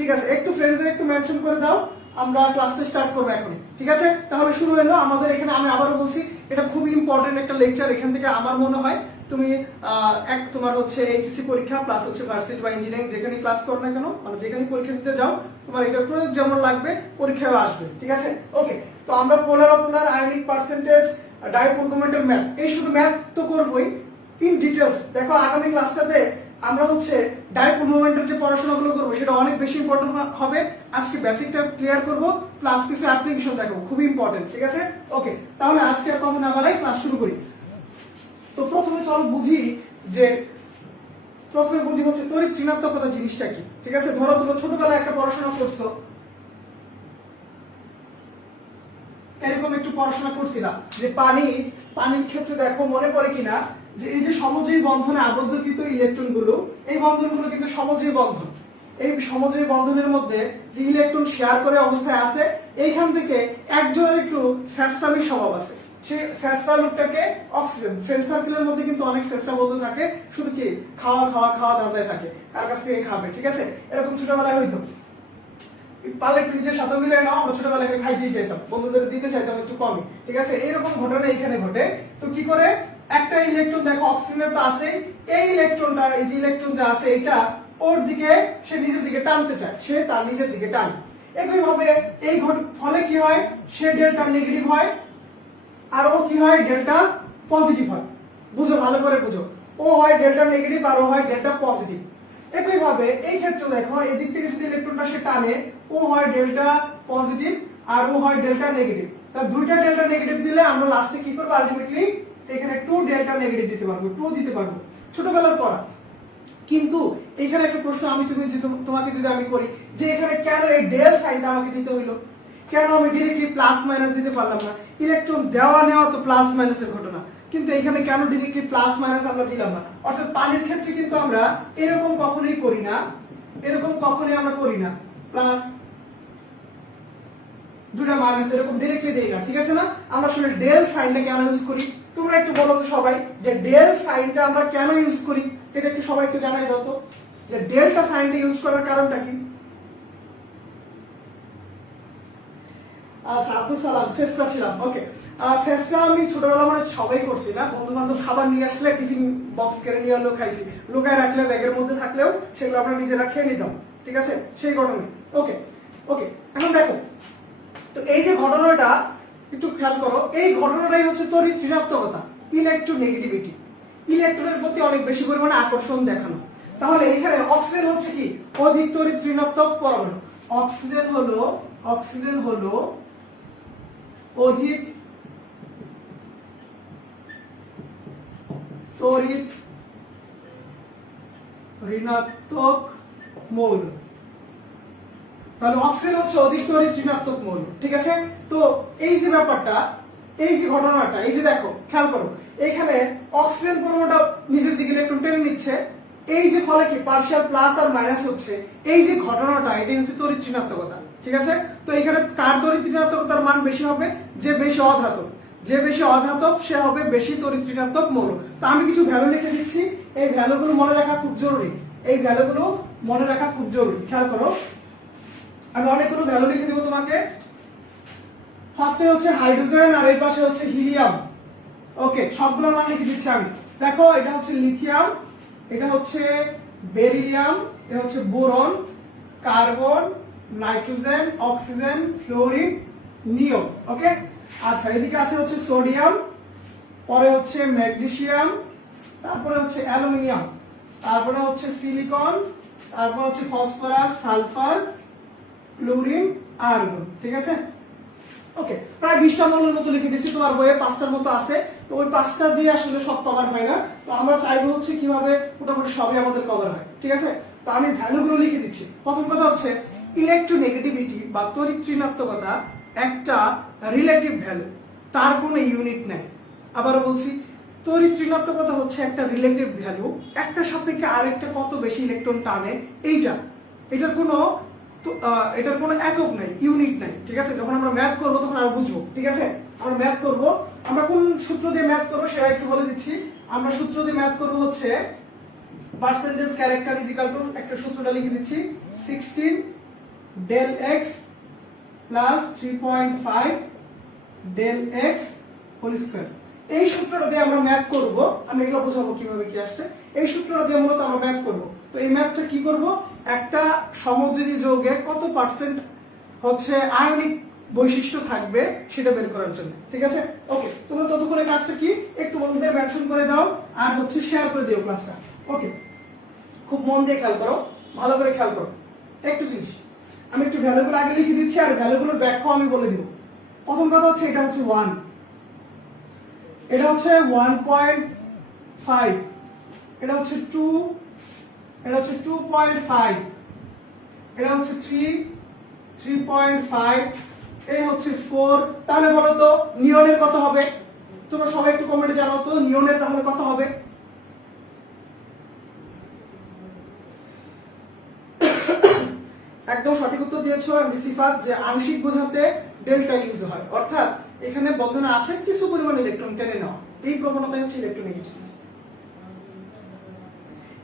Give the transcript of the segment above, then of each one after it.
ঠিক আছে, একটু ফ্রেন্ডদের একটু মেনশন করে দাও, আমরা ক্লাসটা স্টার্ট করবো এখন। ঠিক আছে, তাহলে শুরু হলো আমাদের এখানে। আমি আবারও বলছি, এটা খুবই ইম্পর্টেন্ট একটা লেকচার। এখান থেকে আমার মনে হয় তুমি তোমার হচ্ছে এইচএসসি পরীক্ষা প্লাস হচ্ছে ভার্সিটি বা ইঞ্জিনিয়ারিং যেখানে ক্লাস করো না কেন, মানে যেখানে পরীক্ষা দিতে যাও, তোমার এটা প্রয়োগ যেমন লাগবে পরীক্ষায় আসবে। ঠিক আছে, ওকে। তো আমরা polar apolar, ionic percentage, dipole মোমেন্টের ম্যাথ, এই শুধু ম্যাথ তো করবোই ইন ডিটেলস। দেখো আগামী ক্লাসটাতে আমরা হচ্ছে ডাইপোল মোমেন্টের যে পড়াশোনাগুলো করবো সেটা অনেক বেশি ইম্পর্টেন্ট হবে। আজকে বেসিকটা ক্লিয়ার করব প্লাস কিছু অ্যাপ্লিকেশন দেখাবো, খুবই ইম্পর্টেন্ট। ঠিক আছে, ওকে। তাহলে আজকে আর কথা না বাড়াই ক্লাস শুরু করি। তো প্রথমে চলো বুঝি যে হচ্ছে তড়িৎ ঋণাত্মকতা জিনিসটা কি। ঠিক আছে, ধরো তুমি ছোটবেলায় একটা পড়াশোনা করছো, এরকম একটু পড়াশোনা করছিলাম যে পানির ক্ষেত্রে দেখো মনে পড়ে কিনা যে এই যে সমযোজী বন্ধনে আবদ্ধকৃত ইলেকট্রনগুলো, এই বন্ধনগুলো কিন্তু সমযোজী বন্ধন। এই সমযোজী বন্ধনের মধ্যে যে ইলেকট্রন শেয়ার করে অবস্থায় আছে, এইখান থেকে একজনের একটু স্যাস্ট্রামিক স্বভাব আছে। সেই স্যাস্ট্রা লোকটাকে অক্সিজেন, ফ্রেন্ড সার্কেলের মধ্যে কিন্তু অনেক স্যাস্ট্রা বন্ধু থাকে, শুধু কি খাওয়া দাঁড়ায় থাকে, কার কাছ থেকে খাবে। ঠিক আছে, এরকম ছোটবেলায় হইতো। পালে নিজের সাথে মিলে নাও, আমরা ছোটবেলায় খাইতেই চাইতাম, বন্ধুদের দিতে চাইতাম একটু কমই। ঠিক আছে, এইরকম ঘটনা এখানে ঘটে। তো কি করে একটা ইলেকট্রন দেখো অক্সিজেনের তো আছে, এই ইলেকট্রনটা, এই যে ইলেকট্রন যা আছে এটা ওর দিকে সে নিজের দিকে টানতে চায়, সে তার নিজের দিকে টানে। একই ভাবে এই ফলে কি হয়, সে ডেল্টা নেগেটিভ হয় আর ও কি হয়, ডেল্টা পজিটিভ হয়। বুঝো, ভালো করে বুঝো, ও হয় ডেল্টা নেগেটিভ আর ও হয় ডেল্টা পজিটিভ। একই ভাবে এই ক্ষেত্রে দেখো এদিক থেকে যদি ইলেকট্রনটা সে টানে, ও হয় ডেল্টা পজিটিভ আর ও হয় ডেল্টা নেগেটিভ। তা দুইটা ডেল্টা নেগেটিভ দিলে আমরা লাস্টে কি করব, আলটিমেটলি এখানে 2 ডেল্টা নেগেটিভ দিতে পারবো, 2 দিতে পারবো, ছোটবেলার পড়া। কিন্তু এখানে একটা প্রশ্ন আমি তোমাকে যদি আমি করি যে এখানে কেন এই ডেল সাইনটা আমাকে দিতে হইলো, কেন আমি ডাইরেক্টলি প্লাস মাইনাস দিতে পারলাম না? ইলেকট্রন দেওয়া নেওয়া তো প্লাস মাইনাসের ঘটনা, কিন্তু এখানে কেন ডাইরেক্টলি প্লাস মাইনাস আমরা দিলাম না? অর্থাৎ পানির ক্ষেত্রে কিন্তু আমরা এরকম কখনোই করি না, এরকম কখনোই আমরা করি না, প্লাস দুটো মাইনাস এরকম ডাইরেক্টলি দেই না। ঠিক আছে না? আমরা আসলে ডেল সাইনটা কেন ইউজ করি, তোমরা একটু বলো তো সবাই, যে ডেল সাইনটা আমরা কেন ইউজ করি, এটা একটু সবাই একটু জানাই দাও তো, যে ডেল্টা সাইনটা ইউজ করার কারণটা কি? আচ্ছা, আব্দুল সালাম, শেষটা ছিলাম। ওকে, শেষটা আমি ছোটবেলা মানে সবাই করছি না, বন্ধু বান্ধব খাবার নিয়ে আসলে টিফিন বক্স কেড়ে নিয়ে এলো, খাইছি, লুকায় রাখলে ব্যাগের মধ্যে থাকলেও সেগুলো আমরা নিজেরা খেয়ে নিতাম। ঠিক আছে, সেই ঘটনা। ওকে ওকে, এখন দেখো তো এই যে ঘটনাটা একটু খেয়াল করো, এই ঘটনাটাই হচ্ছে তড়িৎ ঋণাত্মকতা, ইলেকট্রোনেগেটিভিটি, ইলেকট্রনের প্রতি অনেক বেশি পরিমাণে আকর্ষণ দেখানো। তাহলে এখানে অক্সিজেন হচ্ছে কি, অধিক তড়িৎ ঋণাত্মক পরমাণু। অক্সিজেন হলো অধিক তড়িৎ ঋণাত্মক মৌল। তাহলে অক্সিজেন হচ্ছে অধিক তড়িৎ ঋণাত্মক মৌল। ঠিক আছে, তো এই যে ব্যাপারটা, এই যে ঘটনাটা, এই যে দেখো খেয়াল করো, এখানে অক্সিজেন পরমাণুটা নিজের দিকে ইলেকট্রন টেনে নিচ্ছে, এই যে ফলে কি পার্শিয়াল প্লাস আর মাইনাস হচ্ছে, এই যে ঘটনাটা, এটাই হচ্ছে তড়িৎ ঋণাত্মকতা। ঠিক আছে, তো এখানে কার তড়িৎ ঋণাত্মকতার মান বেশি হবে? যে বেশি অধাতব, যে বেশি অধাতব সে হবে বেশি তড়িৎ ঋণাত্মক মৌল। তো আমি কিছু ভ্যালু লিখে দিচ্ছি, এই ভ্যালুগুলো মনে রাখা খুব জরুরি, এই ভ্যালুগুলো মনে রাখা খুব জরুরি। খেয়াল করো, আমি অনেকগুলো ভ্যালু লিখে দেব তোমাকে। ফার্স্টে হচ্ছে হাইড্রোজেন আর এই পাশে হচ্ছে হিলিয়াম। ওকে, সবগুলোর মান লিখে দিচ্ছি আমি। দেখো এটা হচ্ছে লিথিয়াম, এটা হচ্ছে বেরিলিয়াম, এটা হচ্ছে boron, carbon, nitrogen, oxygen, fluorine, neon. Okay, আচ্ছা এদিকে আছে হচ্ছে সোডিয়াম, পরে হচ্ছে ম্যাগনেসিয়াম, তারপরে হচ্ছে অ্যালুমিনিয়াম, তারপরে হচ্ছে সিলিকন, তারপর হচ্ছে ফসফরাস, সালফার, ক্লোরিন, আর্গন। ঠিক আছে, ওকে, প্রায় 20টা মৌলের মতো লিখে দিয়েছি, তোমার বইয়ে 5টার মতো আছে, তো ওই 5টা দিয়ে আসলে সব কভার হয় না, তো আমরা চাইবো হচ্ছে কিভাবে মোটামুটি সবই আমাদের কভার হয়। ঠিক আছে, তো আমি ভ্যালুগুলো লিখে দিচ্ছি। প্রথম কথা হচ্ছে ইলেকট্রোনেগেটিভিটি বা তড়িৎ ঋণাত্মকতা একটা রিলেটিভ ভ্যালু, তার কোনো ইউনিট নাই। আবারও বলছি, তড়িৎ ঋণাত্মকতা হচ্ছে একটা রিলেটিভ ভ্যালু, একটা সাপেক্ষে আরেকটা কত বেশি ইলেকট্রন টানে এইটা, এটার কোনো একক নাই, ইউনিট নাই। ঠিক আছে, যখন আমরা ম্যাথ করবো তখন আরো বুঝবো। ঠিক আছে, আমরা ম্যাথ করবো, আমরা কোন সূত্র দিয়ে ম্যাথ করবো সেটা একটু বলে দিচ্ছি। আমরা সূত্র দিয়ে ম্যাথ করবো হচ্ছে percentage character is equal to, একটা সূত্রটা লিখে দিচ্ছি, 16 del x plus 3.5 del x whole square. এই সূত্রটা দিয়ে আমরা ম্যাথ করব, আমি এগুলো বোঝাবো কিভাবে কি আসছে। এই সূত্রটা দিয়ে মূলত আমরা ম্যাথ করব। তো এই ম্যাথটা কি করব, একটা সমযোজী যৌগের কত পার্সেন্ট হচ্ছে আয়নিক বৈশিষ্ট্য থাকবে সেটা বের করার জন্য, ঠিক আছে। ওকে, তোমরা ততক্ষণে কাজটা কি একটু বন্ধুদের মেনশন করে দাও আর হচ্ছে শেয়ার করে দিও ক্লাসটা। ওকে, খুব মন দিয়ে খেয়াল করো, ভালো করে খেয়াল করো একটু জিনিস। আমি একটু ভ্যালুগুলো আগে লিখে দিচ্ছি আর ভ্যালুগুলোর ব্যাখ্যা আমি বলে দিব। প্রথম কথা হচ্ছে এটা হচ্ছে 1, এটা হচ্ছে 1.5, এটা হচ্ছে 2, এটা হচ্ছে 2.5, এটা হচ্ছে 3, 3.5, এই হচ্ছে 4। তাহলে বলো তো নিয়নের কত হবে? তোমরা সবাই একটু কমেন্টে জানাও তো নিয়নের তাহলে কত হবে। একদম সঠিক উত্তর দিয়েছো এমডি সিফাত, যে আংশিক বোঝাতে ডেল্টা ইউজ হয়, অর্থাৎ এখানে বন্ধনে আছে কিছু পরিমাণ ইলেকট্রন টেনে নেওয়া, এই প্রবণতাই হচ্ছে ইলেকট্রোনেগেটিভিটি।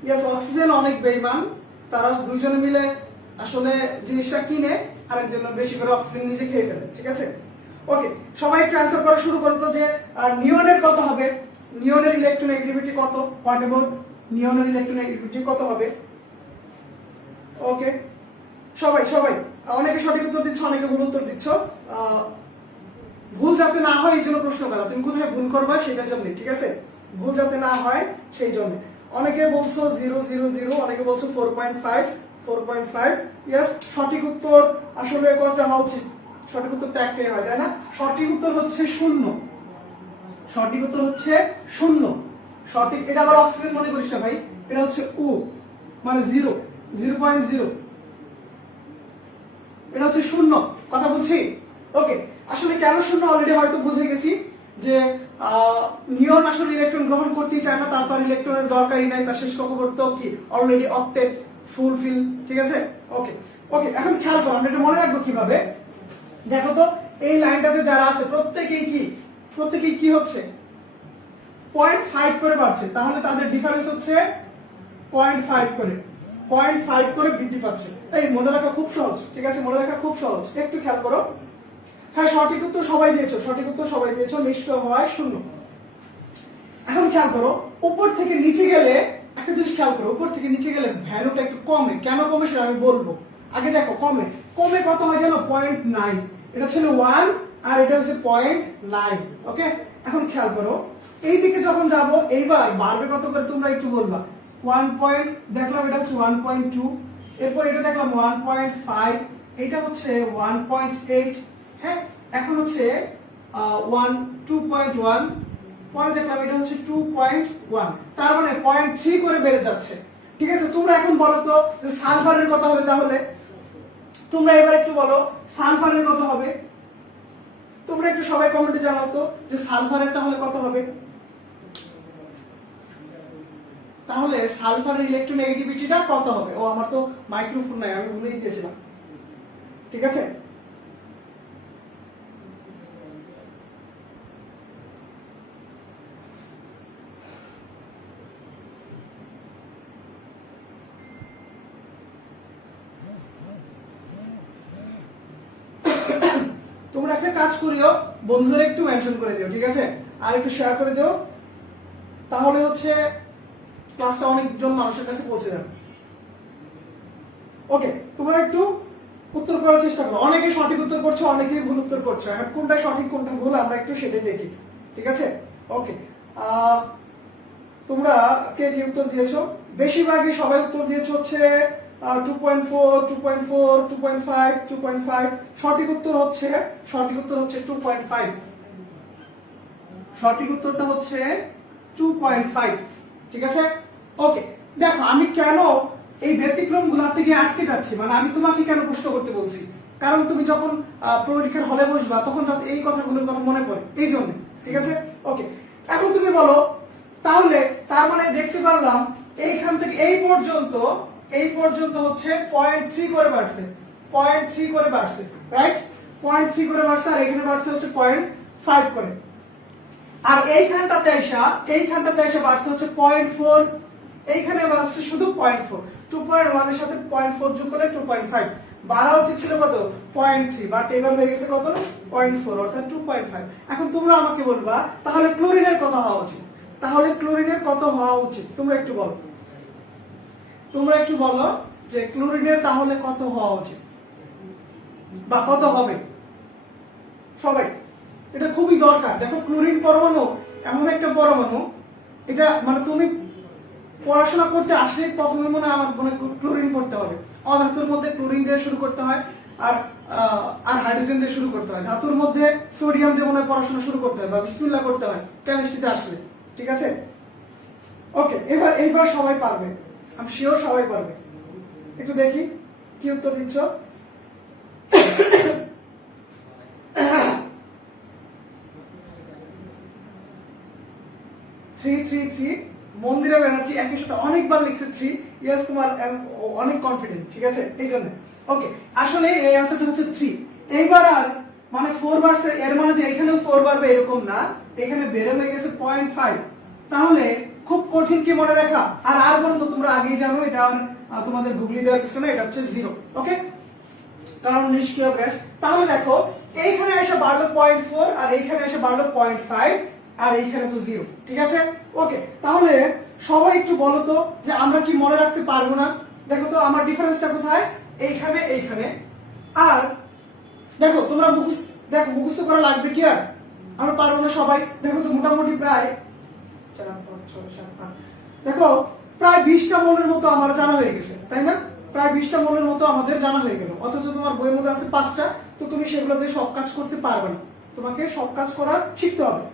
ইয়েস, অক্সিজেন অনেক বেঈমান, তারা দুইজনে মিলে আসলে জিনিসটা কিনে আরেকজন বেশি করে অক্সিজেন নিজে খেয়ে ফেলে, ঠিক আছে। ওকে, সবাই একটু অ্যানসার করা শুরু করো তো যে নিয়নের কত হবে, নিয়নের ইলেকট্রোনেগেটিভিটি কত, হোয়াট অ্যাবাউট নিয়নের ইলেকট্রোনেগেটিভিটি কত হবে। ওকে, সবাই সবাই অনেকে সঠিক উত্তর দিচ্ছ, অনেকে ভুল উত্তর দিচ্ছ। ভুল যাতে না হয় এই জন্য প্রশ্ন করা, তুমি কোথায় ভুল করবা সেটার জন্য, ঠিক আছে, ভুল যাতে না হয় সেই জন্য। অনেকে বলছো 0 0 0, অনেকে বলছো 4.5 4.5। ইয়েস, সঠিক উত্তর আসলে কোনটা হওয়া উচিত? সঠিক উত্তর তো একটাই হয়, তাই না? সঠিক উত্তর হচ্ছে 0, সঠিক উত্তর হচ্ছে 0 সঠিক। এটা আবার অক্সিজেন মনে করিস না ভাই, এটা হচ্ছে ও মানে 0 0.0, এটা হচ্ছে 0, কথা বলছি। ওকে, আসলে কেন 0 অলরেডি হয়তো বুঝে গেছি যে নিয়ন আসলে ইলেকট্রন গ্রহণ করতেই চায় না, তার তো ইলেকট্রনের দরকারই নাই, তার শেষ কক্ষপথ কি অলরেডি অক্টেট ফুলফিল, ঠিক আছে। ওকে ওকে, এখন খেয়াল করো, আমরা এটা মনে রাখবো কিভাবে। দেখো তো এই লাইনটাতে যারা আছে প্রত্যেকেই কি হচ্ছে 0.5 করে বাড়ছে, তাহলে তাদের ডিফারেন্স হচ্ছে 0.5 করে 0.5 করে বৃদ্ধি পাচ্ছে। এই মনে রাখা খুব সহজ, ঠিক আছে, মনে রাখা খুব সহজ। একটু খেয়াল করো। হ্যাঁ, সঠিক উত্তর সবাই দিয়েছো, সঠিক উত্তর সবাই দিয়েছো, নিষ্ক্রিয় হয় 0। এখন খেয়াল করো, উপর থেকে নিচে গেলে একটা জিনিস খেয়াল করো, উপর থেকে নিচে গেলে ভ্যালুটা একটু কমে। কেন কমে সেটা আমি বলবো, আগে দেখো কমে কত হয় জানো? 0.9, এটা ছিল 1 আর এটা হচ্ছে 0.9। ওকে, এখন খেয়াল করো এই দিকে যখন যাব এইবার বাড়বে কত করে তোমরা একটু বলবা। 1 দেখলাম, এটা হচ্ছে 1.2, এরপর এটা দেখলাম 1.5, এটা হচ্ছে 1.8, হ্যাঁ, এখন হচ্ছে 2.1, পরে দেখলাম এটা হচ্ছে 2.1, তার মানে 0.3 করে বেড়ে যাচ্ছে, ঠিক আছে। তোমরা এখন বলো তো যে সালফারের কত হবে? তাহলে তোমরা এবার একটু বলো সালফারের কত হবে, তোমরা একটু সবাই কমেন্টে জানাও তো যে সালফারের তাহলে কত হবে। তাহলে সালফারের ইলেকট্রোনেগেটিভিটিটা কত হবে? ও আমার তো মাইক্রোফোন নাই, আমি ভুলেই দিয়েছিলাম, ঠিক আছে। তোমরা একটা কাজ করিও, বন্ধুদের একটু মেনশন করে দিও, ঠিক আছে, আর একটু শেয়ার করে দিও, তাহলে হচ্ছে ক্লাসটা অনেকজন মানুষের কাছে পৌঁছে যাবে। ওকে, তোমরা একটু উত্তর করার চেষ্টা করো। অনেকে সঠিক উত্তর করছো, অনেকেই ভুল উত্তর করছো, এখন কোনটা সঠিক কোনটা ভুল আমরা একটু সেটাই দেখি, ঠিক আছে। ওকে, তোমরা কে কি উত্তর দিয়েছো? বেশিরভাগই সবাই উত্তর দিয়েছো হচ্ছে 2.4 2.4 2.5 2.5। সঠিক উত্তর হচ্ছে 2.5, সঠিক উত্তরটা হচ্ছে 2.5, ঠিক আছে। ওকে, দেখো আমি কেন এই ব্যতিক্রম গুলাতে গিয়ে আটকে যাচ্ছি, মানে আমি তোমাকে কেন প্রশ্ন করতে বলছি, কারণ তুমি যখন পরীক্ষার হলে বসবা তখন যাতে এই কথাগুলোর কথা মনে পড়ে, এই জন্য, ঠিক আছে। ওকে, এখন তুমি বলো তাহলে, তার মানে দেখতে পারলাম এইখান থেকে এই পর্যন্ত হচ্ছে 0.3 করে বাড়ছে, 0.3 করে বাড়ছে, রাইট, 0.3 করে বাড়ছে, আর এখানে বাড়ছে হচ্ছে 0.5 করে, আর এইখানটাতে এসে বাড়ছে হচ্ছে 0.4, এইখানে বাড়ছে শুধু 0.4, 2.1 এর সাথে 0.4 যোগ করলে 2.5, বাড়া উচিত ছিল কত 0.3, বাট এবার হয়ে গেছে কত 0.4, অর্থাৎ 2.5। এখন তোমরা আমাকে বলবা তাহলে ক্লোরিনের কত হওয়া উচিত, তাহলে ক্লোরিনের কত হওয়া উচিত তোমরা একটু বলো, তোমরা একটু বলো যে ক্লোরিনের তাহলে কত হওয়া উচিত বা কত হবে সবাই। এটা খুবই দরকার। দেখো ক্লোরিন পরমাণু এমন একটা পরমাণু, এটা মানে তুমি পড়াশোনা করতে আসলে প্রথমে মনে আমার মনে ক্লোরিন পড়তে হবে। অধাতুর মধ্যে ক্লোরিন দিয়ে শুরু করতে হয়, আর হাইড্রোজেন দিয়ে শুরু করতে হয়। ধাতুর মধ্যে সোডিয়াম দিয়ে মনে পড়াশোনা শুরু করতে হয় বা বিসমিল্লাহ করতে হয় কেমিস্ট্রিতে আসলে, ঠিক আছে? ওকে, এইবার সবাই পারবে, আমি শিওর সবাই পারবে। একটু দেখি কি উত্তর দিচ্ছ। 333 মন্দিরা ব্যানার্জি একই সাথে অনেকবার লিখছে 3। ইয়েস, তোমার অনেক কনফিডেন্ট, ঠিক আছে এই জন্য। ওকে, আসলে এই आंसरটা হচ্ছে 3। এইবার আর মানে 4 বাড়ছে, এর মানে যে এখানেও 4 বাড়বে এরকম না, এখানে বের হয়ে গেছে 0.5। তাহলে খুব কঠিন কি মনে রাখা, আর বলতো তোমরা আগেই জানো, এটা আর তোমাদের গুগলি দেওয়ার কিছু না, এটা হচ্ছে 0। ওকে, কারণ নিষ্ক্রিয় গ্যাস। তাহলে দেখো এইখানে এসে বাড়লো 0.4, আর এইখানে এসে বাড়লো 0.5, আর এইখানে তো 0, ঠিক আছে? ওকে, তাহলে সবাই একটু বলো তো যে আমরা কি মনে রাখতে পারবো না? দেখো তো আমার ডিফারেন্সটা কোথায়, এইখানে এইখানে। আর দেখো তোমরা মুখস্থ করা লাগবে কি, আর আমরা পারবো না সবাই। দেখো তো মোটামুটি প্রায় 4 5 6 7 8, দেখো প্রায় 20টা মৌলের মতো আমার জানা হয়ে গেছে, তাই না? প্রায় 20টা মৌলের মতো আমাদের জানা হয়ে গেল, অথচ তোমার বইয়ের মধ্যে আছে 5টা। তো তুমি সেগুলো দিয়ে সব কাজ করতে পারবে না, তোমাকে সব কাজ করা শিখতে হবে।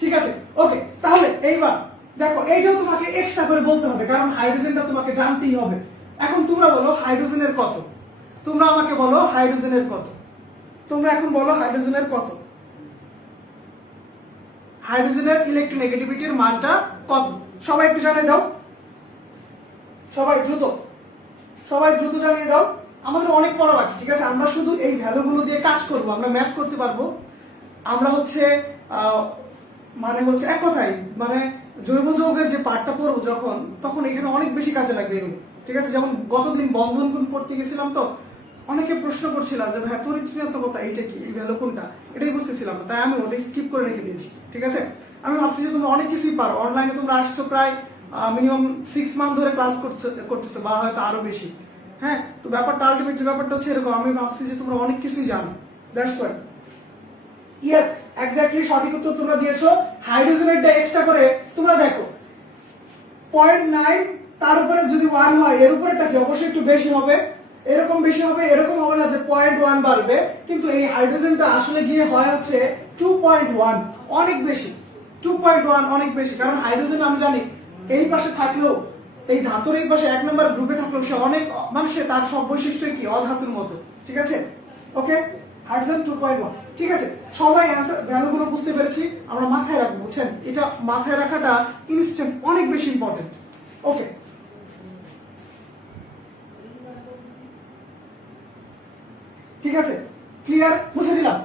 ঠিক আছে, ওকে। তাহলে এইবার দেখো এইটাও তোমাকে এক্সট্রা করে বলতে হবে, কারণ হাইড্রোজেনটা তোমাকে জানতেই হবে। এখন তোমরা বলো হাইড্রোজেনের কত, তোমরা আমাকে বলো হাইড্রোজেনের কত, তোমরা এখন বলো হাইড্রোজেনের কত, হাইড্রোজেনের ইলেকট্রোনেগেটিভিটির মানটা কত, সবাই একটু জানিয়ে দাও। সবাই দ্রুত জানিয়ে দাও। আমাদের অনেক পড়া বাকি, ঠিক আছে? আমরা শুধু এই ভ্যালুগুলো দিয়ে কাজ করব, আমরা ম্যাথ করতে পারবো। আমরা হচ্ছে মানে হচ্ছে এক কথাই মানে জৈব যৌগের যে পার্টটা পড়বো যখন, তখন এখানে অনেক বেশি কাজে লাগবে এগুলো, ঠিক আছে? যেমন গতদিন বন্ধন গুণ পড়তে গেছিলাম, তো অনেকে প্রশ্ন করছিলাম যে ভাই তড়িৎ ঋণাত্মকতা এইটা কি, এই ভ্যালু কোনটা, এটাই বুঝতেছিলাম না, তাই আমি ওটাই স্কিপ করে রেখে দিয়েছি, ঠিক আছে? আমি ভাবছি যে তোমরা অনেক কিছুই পারো, অনলাইনে তোমরা আসছো প্রায় মিনিমাম 6 মান্থ ধরে ক্লাস করতেছো বা হয়তো আরো বেশি। হ্যাঁ, তো ব্যাপারটা আলটিমেটলি ব্যাপারটা হচ্ছে এরকম, আমি ভাবছি যে তোমরা অনেক কিছুই জানো, দ্যাটস ওয়াই। ইয়েস, এক্স্যাক্টলি সঠিক উত্তর তোমরা দিয়েছো। হাইড্রোজেনেরটা এক্সট্রা করে তোমরা দেখো 0.9, তার উপরে যদি 1 হয়, এর উপরেটা কি অবশ্যই একটু বেশি হবে, এরকম বেশি হবে, এরকম হবে না যে 0.1 বাড়বে। কিন্তু এই হাইড্রোজেনটা আসলে গিয়ে হয় হচ্ছে 2.1, অনেক বেশি। 2.1 অনেক বেশি, কারণ হাইড্রোজেন আমি জানি এই পাশে থাকলেও, এই ধাতুর এই পাশে 1 নম্বর গ্রুপে থাকলেও সে অনেক মানে সে তার সব বৈশিষ্ট্য কি অধাতুর মতো, ঠিক আছে? ওকে, হাইড্রোজেন 2.1, ঠিক আছে? সবাই অ্যানসার ভ্যালুগুলো বুঝতে পেরেছি, আমরা মাথায় রাখবো, বুঝছেন? এটা মাথায় রাখাটা ইনস্ট্যান্ট অনেক বেশি ইম্পর্টেন্ট। ওকে, ঠিক আছে, ক্লিয়ার, বুঝে দিলাম।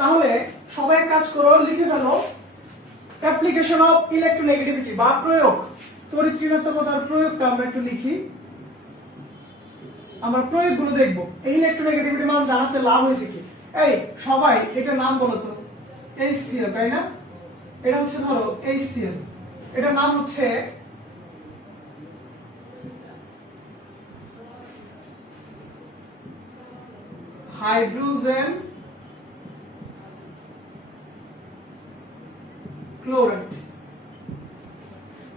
তাহলে সবাই কাজ করো, লিখে ফেলো অ্যাপ্লিকেশন অফ ইলেকট্রোনেগেটিভিটি বা প্রয়োগ, তড়িৎ ঋণাত্মকতার প্রয়োগটা আমরা একটু লিখি। আমরা প্রয়োগগুলো দেখব, এই ইলেকট্রোনেগেটিভিটি মান জানাতে লাভ হয়েছে কি। এই সবাই এটা নাম বলো তো, HCl, তাই না? এটা হচ্ছে ধরো HCl, এটার নাম হচ্ছে হাইড্রোজেন ক্লোরাইড।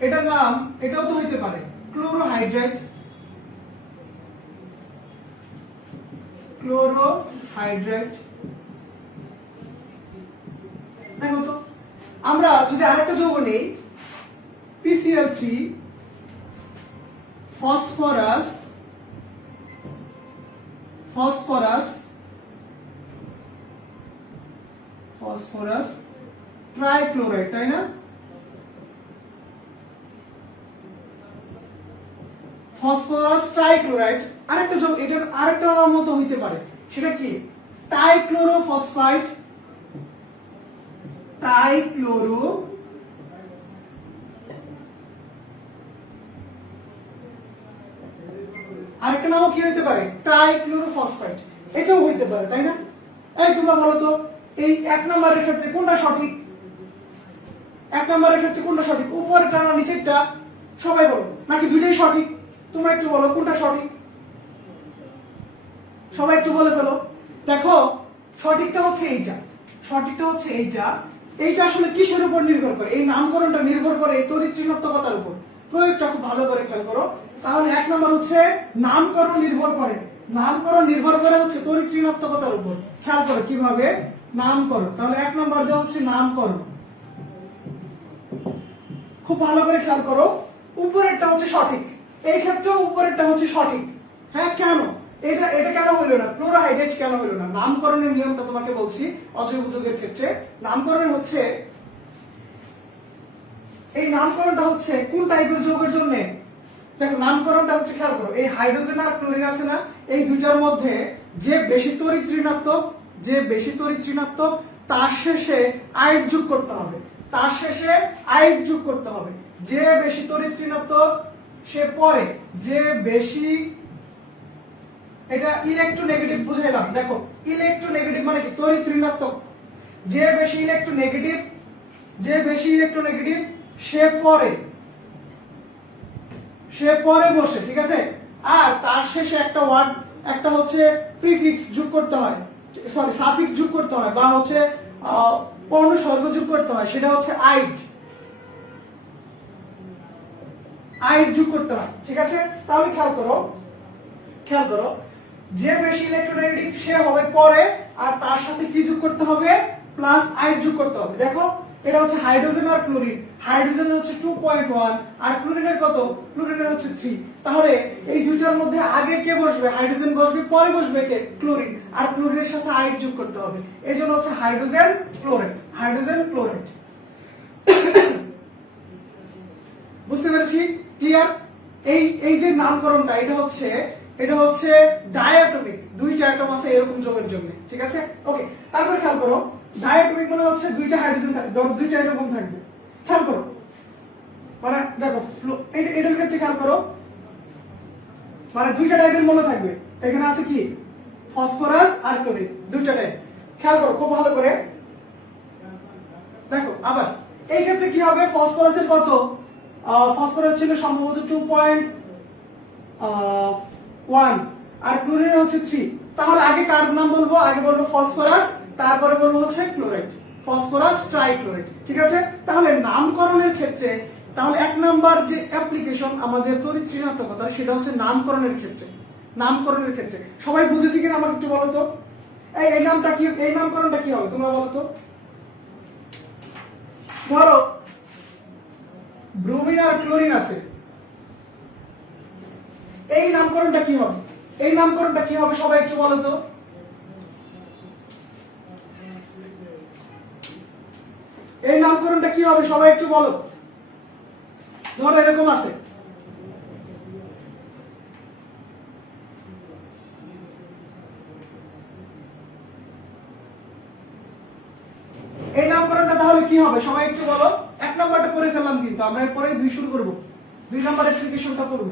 এটার নাম এটাও তো হইতে পারে ক্লোরোহাইড্রেট, ক্লোরোহাইড্রেট। দেখো তো, আমরা যদি আরেকটা যৌগ নেই PCl3, ফসফরাস, ট্রাইক্লোরাইড, তাই না? Phosphorus trichloride. আরেকটা যৌগ, এটার আরেকটা নাম মতো হইতে পারে, সেটা কি টাইক্লোরোফসফাইড, টাইক্লোরো আরেকটা নামও কি হইতে পারে, টাইক্লোরোফসফাইড, এটাও হইতে পারে, তাই না? এই তোমরা বলো তো এই এক নম্বরের ক্ষেত্রে কোনটা সঠিক? এক নম্বরের ক্ষেত্রে কোনটা সঠিক, উপরেরটা না নিচেরটা? সবাই বলো, নাকি দুইটাই সঠিক? তোমরা একটু বলো কোনটা সঠিক, সবাই একটু বলে ফেলো। দেখো সঠিকটা হচ্ছে এইটা, সঠিকটা হচ্ছে এইটা। এইটা আসলে কিসের উপর নির্ভর করে? এই নামকরণটা নির্ভর করে এই তড়িৎ ঋণাত্মকতার উপর। প্রয়োগটা খুব ভালো করে খেয়াল করো। তাহলে এক নম্বর হচ্ছে নামকরণ নির্ভর করে, নামকরণ নির্ভর করে হচ্ছে তড়িৎ ঋণাত্মকতার উপর। খেয়াল করো কিভাবে নামকরণ। তাহলে এক নম্বর দেওয়া হচ্ছে নামকরণ। খুব ভালো করে খেয়াল করো, উপরেরটা হচ্ছে সঠিক, এই ক্ষেত্রেও উপরেরটা হচ্ছে সঠিক। হ্যাঁ, কেন? এটা এটা কেন হইলো না? ক্লোরোহাইড্রেট কেন হইলো না? নামকরণের নিয়মটা তোমাকে বলছি। অজৈব যৌগের ক্ষেত্রে নামকরণ হচ্ছে, এই নামকরণটা হচ্ছে কোন টাইপের যৌগের জন্য? দেখো নামকরণটা হচ্ছে, খেয়াল করো, এই হাইড্রোজেন আর ক্লোরিন আছে না, এই দুইটার মধ্যে যে বেশি তড়িৎ ঋণাত্মক, যে বেশি তড়িৎ ঋণাত্মক তার শেষে আয়ড যোগ করতে হবে, তার শেষে আয়ড যোগ করতে হবে। যে বেশি তড়িৎ ঋণাত্মক সে পরে, যে বেশি, এটা ইলেকট্রোনেগেটিভ বুঝাইলাম। দেখো ইলেকট্রোনেগেটিভ মানে কি? তড়িৎ ঋণাত্মক। যে বেশি ইলেকট্রোনেগেটিভ, যে বেশি ইলেকট্রোনেগেটিভ সে পরে, সে পরে বসে, ঠিক আছে? আর তার শেষে একটা ওয়ার্ড, একটা হচ্ছে প্রিফিক্স যোগ করতে হয়, সরি সাফিক্স যোগ করতে হয়, বা হচ্ছে পূর্ণসর্গ যোগ করতে হয়, সেটা হচ্ছে আইড, আইড যোগ করতে হয়, ঠিক আছে? তাহলে খেয়াল করো, খেয়াল করো, যে বেশি ইলেকট্রোনেগেটিভ সে হবে পরে, আর তার সাথে কি যোগ করতে হবে? প্লাস আইড যোগ করতে হবে। দেখো এটা হচ্ছে হাইড্রোজেন আর ক্লোরিন, হাইড্রোজেনের হচ্ছে 2.1 আর ক্লোরিনের কত? ক্লোরিনের হচ্ছে 3। তাহলে এই দুইটার মধ্যে আগে কে বসবে? হাইড্রোজেন বসবে, পরে বসবে কে? ক্লোরিন, আর ক্লোরিনের সাথে আইড যোগ করতে হবে। এইজন্য হচ্ছে হাইড্রোজেন ক্লোরাইড, হাইড্রোজেন ক্লোরাইড। বুঝতে পেরেছি? ক্লিয়ার? এই এই যে নামকরণটা, এটা হচ্ছে, এটা হচ্ছে ডায়াটমিক, দুইটা অ্যাটম আছে এরকম যৌগের জন্য, ঠিক আছে? ওকে, তারপর খেয়াল করো, ডায়াটমিক মানে হচ্ছে দুইটা হাইড্রোজেন থাকবে, ধরো দুইটা এরকম থাকবে। খেয়াল করো, মানে দেখো এটার ক্ষেত্রে খেয়াল করো, মানে দুইটা টাইপের মনে থাকবে। এখানে আছে কি? ফসফরাস আর ক্লোরিন, দুইটা টাইপ। খেয়াল করো খুব ভালো করে, দেখো আবার এই ক্ষেত্রে কি হবে? ফসফরাসের কত? ফসফরাস ছিল সম্ভবত 2.1 আর ক্লোরিন হচ্ছে 3। তাহলে আগে কার নাম বলবো? আগে বলবো ফসফরাস, তারপরে বলবো হচ্ছে ক্লোরাইড, ফসফরাস ট্রাইক্লোরাইড, ঠিক আছে? তাহলে নামকরণের ক্ষেত্রে, তাহলে এক নাম্বার যে অ্যাপ্লিকেশন আমাদের তড়িৎ ঋণাত্মকতা, সেটা হচ্ছে নামকরণের ক্ষেত্রে। নামকরণের ক্ষেত্রে সবাই বুঝেছি কিনা আমাকে একটু বলো তো। এই নামটা কি, এই নামকরণটা কি হবে তোমরা বলো তো। ধরো ব্রোমিন আর ক্লোরিন আছে, এই নামকরণটা কি হবে? এই নামকরণটা কি হবে সবাই একটু বলো তো। এই নামকরণটা কি হবে সবাই একটু বলো। ধরো এরকম আছে, এই নামকরণটা তাহলে কি হবে সবাই একটু বলো। এক নাম্বারটা করে ফেললাম, কিন্তু আমরা এরপরে দুই শুরু করব, দুই নাম্বার অ্যাপ্লিকেশনটা করব।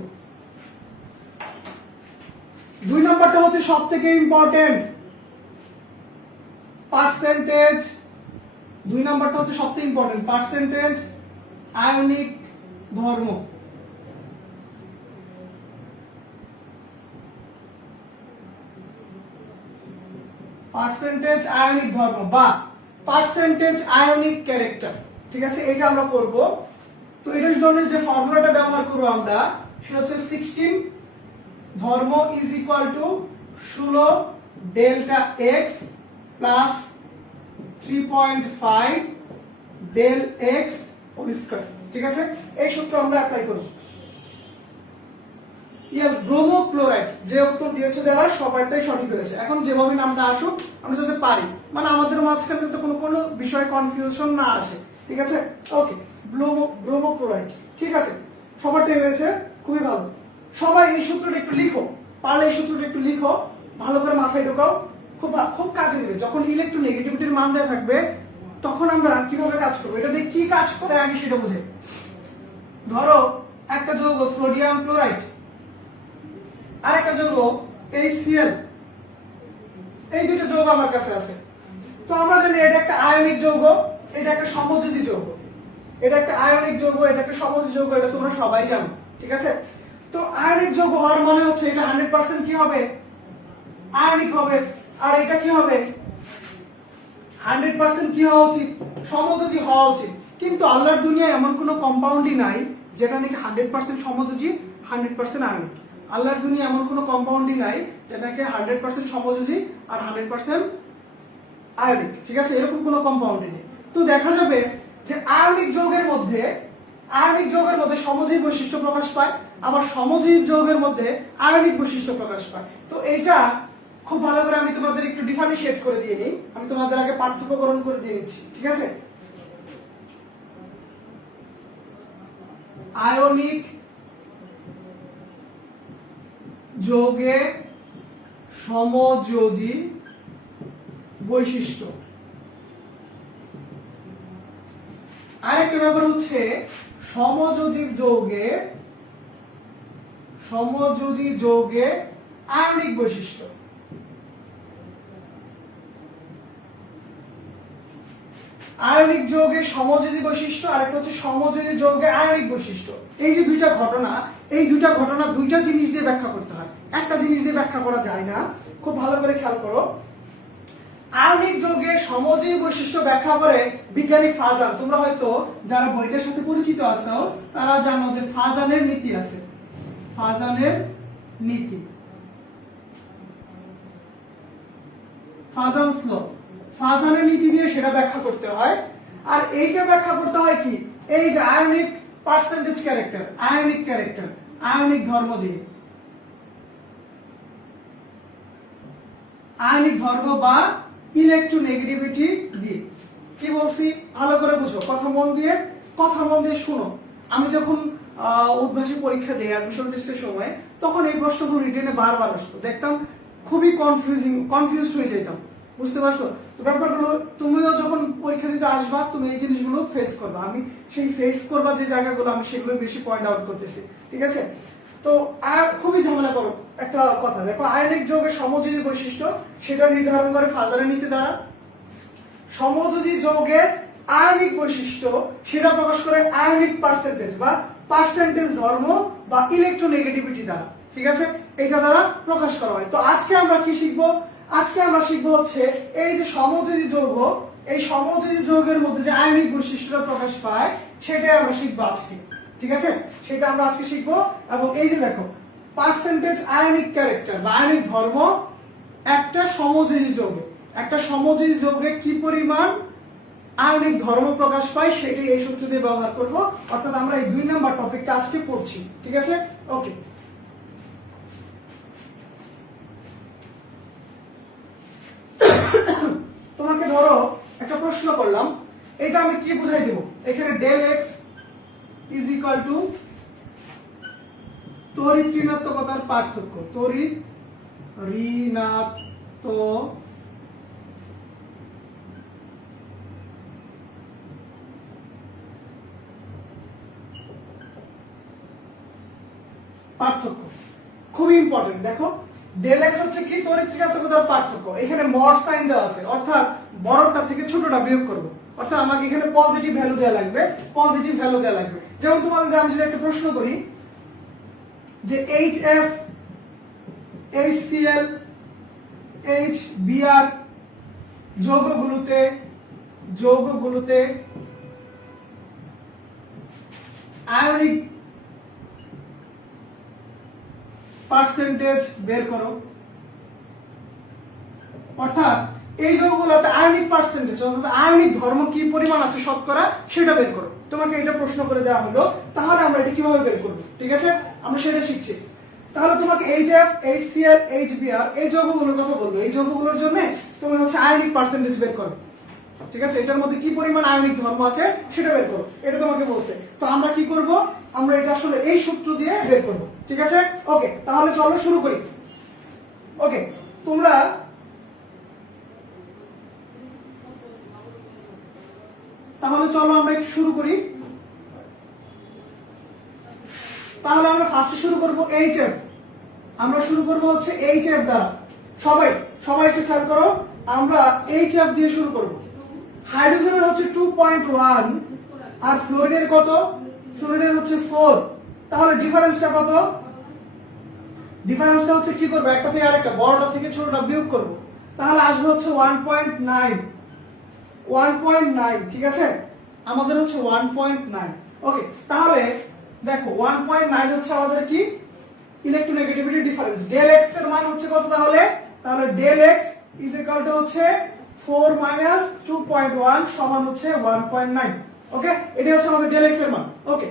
দুই নাম্বারটা হচ্ছে সবথেকে ইম্পর্টেন্ট, পার্সেন্টেজ। দুই নাম্বারটা হচ্ছে সবথেকে ইম্পর্টেন্ট, পার্সেন্টেজ আয়নিক ধর্ম। পার্সেন্টেজ আয়নিক ধর্ম বা পার্সেন্টেজ আয়নিক ক্যারেক্টার, ঠিক আছে? এটা আমরা করব। তো এটার জন্য যে ফর্মুলাটা ব্যবহার করব আমরা, সেটা হচ্ছে 16 ধর্ম is equal to 16 delta x plus 3.5 del x whole square, ঠিক আছে? এই সূত্র আমরা অ্যাপ্লাই করব। ইয়েস, ব্রোমো ক্লোরাইড, যে উত্তর দিয়েছে যারা সবারটাই সঠিক হয়েছে। এখন যেভাবে নামটা আসুক আমরা যদি পারি, মানে আমাদের মাঝখানে যাতে কোনো বিষয়ে কনফিউশন না আসে, ঠিক আছে? ওকে, ব্রোমো ক্লোরাইড, ঠিক আছে? সবারটাই হয়েছে, খুবই ভালো। সবাই এই সূত্রটা একটু লিখো, পারলে এই সূত্রটা একটু লিখো, ভালো করে মাথায় ঢোকাও। খুব খুব কাজে দেবে। যখন ইলেকট্রোনেগেটিভিটির মান দেওয়া থাকবে তখন আমরা কিভাবে কাজ করবো, এটা দিয়ে কি কাজ করে আগে সেটা বুঝে। ধরো একটা যৌগ সোডিয়াম ক্লোরাইড আর একটা যৌগ HCl, এই দুটো যৌগ আমার কাছে আছে। তো আমরা জানি এটা একটা আয়নিক যৌগ, এটা একটা সমযোজী যৌগ, এটা একটা আয়নিক যৌগ, এটা একটা সমযোজী যৌগ, এটা তোমরা সবাই জানো, ঠিক আছে। তো আয়নিক যৌগ হওয়ার মানে হচ্ছে এটা 100% কি হবে, আয়নিক হবে। আর এটা কি হবে, 100% কি হওয়া উচিত, সমযোজী হওয়া উচিত। কিন্তু আল্লাহর দুনিয়ায় এমন কোনো কম্পাউন্ডই নাই যেটা নাকি 100% সমযোজী 100% আয়নিক। আল্লাহর দুনিয়ায় এমন কোনো কম্পাউন্ডই নাই যেটাকে 100% সমযোজী আর 100% আয়নিক, ঠিক আছে, এরকম কোনো কম্পাউন্ডই নেই। তো দেখা যাবে যে আয়নিক যৌগের মধ্যে সমযোজী বৈশিষ্ট্য প্রকাশ পায়, আবার সমযোজী যৌগের মধ্যে আয়নিক বৈশিষ্ট্য প্রকাশ পায়। তো এইটা খুব ভালো করে আমি তোমাদের একটু ডিফারেন্সিয়েট করে দিয়ে নিই, আমি তোমাদের আগে পার্থক্যকরণ করে দিয়ে নিচ্ছি, ঠিক আছে। আয়নিক যৌগে সমযোজী বৈশিষ্ট্য। আরেকটা ব্যাপার হচ্ছে সমযোজী যৌগে আয়নিক বৈশিষ্ট্য। আয়নিক যৌগে সমযোজী বৈশিষ্ট্য আর একটা হচ্ছে সমযোজী যৌগে আয়নিক বৈশিষ্ট্য। এই যে দুইটা ঘটনা, এই দুইটা ঘটনা দুইটা জিনিস দিয়ে ব্যাখ্যা করতে হয়, একটা জিনিস দিয়ে ব্যাখ্যা করা যায় না। খুব ভালো করে খেয়াল করো, আয়নিক যৌগে সমযোজী বৈশিষ্ট্য ব্যাখ্যা করে বিজ্ঞানী ফাজান। তোমরা হয়তো যারা বইটার সাথে পরিচিত আছো তারা জানো যে ফাজানের নীতি আছে, ফাজানের নীতি, ফাজানস ল, ফাজানের নীতি দিয়ে সেটা ব্যাখ্যা করতে হয়। আর এইটা ব্যাখ্যা করতে হয় কি, এই যে ionic percentage character, ionic character, ionic ধর্ম দিয়ে, আয়নিক ধর্ম বা ইলেকট্রোনেগেটিভিটি দিয়ে। কি বলছি ভালো করে বুঝো, কথা মন দিয়ে শুনো। আমি যখন উদ্ভাসী পরীক্ষা দিই অ্যাডমিশন টেস্টের সময়, তখন এই প্রশ্নগুলো রিটেনে বারবার আসতো, দেখতাম খুবই কনফিউজড হয়ে যেতাম, বুঝতে পারছো। তো ব্যাপারগুলো তুমিও যখন পরীক্ষা দিতে আসবা তুমি এই জিনিসগুলো ফেস করবা, আমি সেই ফেস করবা যে জায়গাগুলো আমি সেগুলো বেশি পয়েন্ট আউট করতেছি, ঠিক আছে। তো আর খুবই ঝামেলা করো একটা কথা, দেখো আয়নিক যৌগের সমযোজী বৈশিষ্ট্য সেটা নির্ধারণ করে ফাজানের নীতি দ্বারা, সমযোজী যৌগের আয়নিক বৈশিষ্ট্য সেটা প্রকাশ করে আয়নিক পার্সেন্টেজ বা পার্সেন্টেজ ধর্ম বা ইলেকট্রোনেগেটিভিটি দ্বারা, ঠিক আছে, এটা দ্বারা প্রকাশ করা হয়। তো আজকে আমরা কি শিখবো, আজকে আমরা শিখবো হচ্ছে এই যে সমযোজী যৌগ, এই সমযোজী যৌগের মধ্যে যে আয়নিক বৈশিষ্ট্যটা প্রকাশ পায় সেটাই আমরা শিখবো আজকে, ঠিক আছে, সেটা আমরা আজকে শিখবো। এবং এই যে দেখো পার্সেন্টেজ আয়নিক ক্যারেক্টার বা আয়নিক ধর্ম একটা সমযোজী যৌগে কি পরিমাণ আয়নিক ধর্ম প্রকাশ পায় সেটাই এই সূত্র দিয়ে ব্যবহার করব। অর্থাৎ আমরা এই 2 নাম্বার টপিকটা আজকে পড়ছি, ঠিক আছে, ওকে। তোমাকে ধরো একটা প্রশ্ন করলাম, এটা আমি কি বুঝাই দেব, এখানে del x is equal to তড়িৎ ঋণাত্মকতার পার্থক্য, তড়িৎ ঋণাত্মক পার্থক্য খুবই ইম্পর্টেন্ট। দেখো ডেল এক্স হচ্ছে কি, তড়িৎ ঋণাত্মকতার পার্থক্য। এখানে মড সাইন দেওয়া আছে, অর্থাৎ বড়টা থেকে ছোটটা বিয়োগ করব, অর্থাৎ আমাকে এখানে পজিটিভ ভ্যালু দেওয়া লাগবে, পজিটিভ ভ্যালু দেওয়া লাগবে। যেমন তোমাদের আমি যদি একটা প্রশ্ন করি যে HF HCl HBr যৌগগুলোতে আয়নিক পার্সেন্টেজ বের করো, অর্থাৎ এই যৌগগুলোতে আয়নিক পার্সেন্টেজ অর্থাৎ আয়নিক ধর্ম কি পরিমাণ আছে শতকরা সেটা বের করো। তোমাকে এটা প্রশ্ন করে দেওয়া হলো, তাহলে আমরা এটা কিভাবে বের করব, ঠিক আছে, আমরা সেটা শিখছি। তাহলে তোমাকে HF HCl HBr এই যৌগগুলোর কথা বলবো, এই যৌগগুলোর জন্য তুমি হচ্ছে আয়নিক পার্সেন্টেজ বের করো, ঠিক আছে, এটার মধ্যে কি পরিমাণ আয়নিক ধর্ম আছে সেটা বের করো, এটা তোমাকে বলছে। তো আমরা কি করব, আমরা এটা আসলে এই সূত্র দিয়ে বের করব, ঠিক আছে, ওকে। তাহলে চলো শুরু করি। ওকে, তোমরা তাহলে চলো আমরা একটু শুরু করি। তাহলে আমরা ফার্স্টে শুরু করব HF। আমরা শুরু করব হচ্ছে HF দ্বারা। সবাই সবাই একটু খেয়াল করো, আমরা HF দিয়ে শুরু করব। হাইড্রোজেনের হচ্ছে 2.1 আর ফ্লোরিনের কত? ফ্লোরিনের হচ্ছে 4। তাহলে ডিফারেন্সটা কত? ডিফারেন্সটা হচ্ছে কি করব, একটা থেকে আরেকটা বড়টা থেকে ছোটটা বিয়োগ করব। তাহলে আসবে হচ্ছে 1.9। 1.9 ঠিক আছে, আমাদের হচ্ছে 1.9। ওকে, তাহলে দেখো 1.9 হচ্ছে আমাদের কি ইলেকট্রোনেগেটিভিটি ডিফারেন্স। ডেল এক্স এর মান হচ্ছে কত তাহলে? তাহলে del x is equal to হচ্ছে 4 মাইনাস 2.1 সমান হচ্ছে 1.9। ওকে, এটা হচ্ছে আমাদের ডেল এক্স এর মান। ওকে,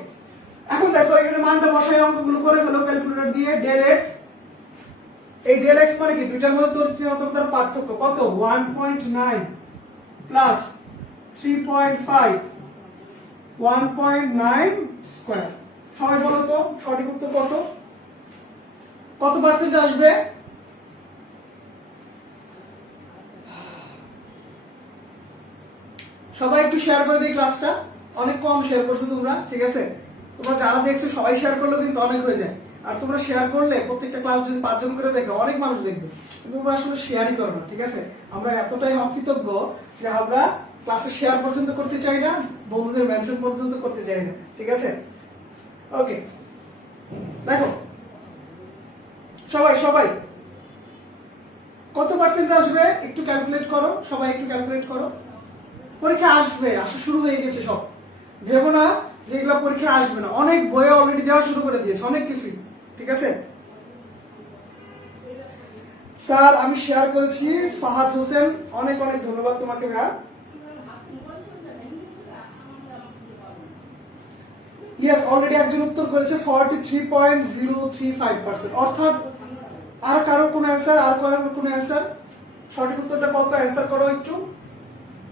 এখন দেখো এখানে মানটা বসাই অঙ্কগুলো করে ফেলো ক্যালকুলেটর দিয়ে। ডেল এক্স, এই ডেল এক্স মানে কি দুইটার মধ্যে দূরত্বের পার্থক্য কত? 1.9 প্লাস 3.5 1.9 স্কয়ার। সবাই বলো তো সঠিক উত্তর কত? কত পার্সেন্ট আসবে? সবাই একটু শেয়ার করে দিই ক্লাসটা। অনেক কম শেয়ার করছো তোমরা, ঠিক আছে? তোমরা যারা দেখছো সবাই শেয়ার করলেও কিন্তু অনেক হয়ে যায়। আর তোমরা শেয়ার করলে প্রত্যেকটা ক্লাস যদি 5 জন করে দেখো অনেক মানুষ দেখবে, কিন্তু তোমরা আসলে শেয়ারই করো না, ঠিক আছে? আমরা এতটাই অকৃতজ্ঞ যে আমরা ক্লাসে শেয়ার পর্যন্ত করতে চাই না, বন্ধুদের মেনশন পর্যন্ত করতে চাই না, ঠিক আছে? ওকে, দেখো সবাই সবাই কত পার্সেন্ট আসবে একটু ক্যালকুলেট করো। সবাই একটু ক্যালকুলেট করো। পরীক্ষা আসবে, আসা শুরু হয়ে গেছে সব। ভেবো না যে এগুলো পরীক্ষা আসবে না, অনেক বই অলরেডি দেওয়া শুরু করে দিয়েছে, অনেক কিছু, ঠিক আছে? স্যার আমি শেয়ার করেছি। ফাহাদ হোসেন, অনেক অনেক ধন্যবাদ তোমাকে ভাইয়া। ইয়েস, অলরেডি একজন উত্তর করেছে 43.035%। অর্থাৎ আর কারো কোনো অ্যান্সার? আর কারো কোনো অ্যান্সার? সঠিক উত্তরটা কত? অ্যান্সার করো একটু।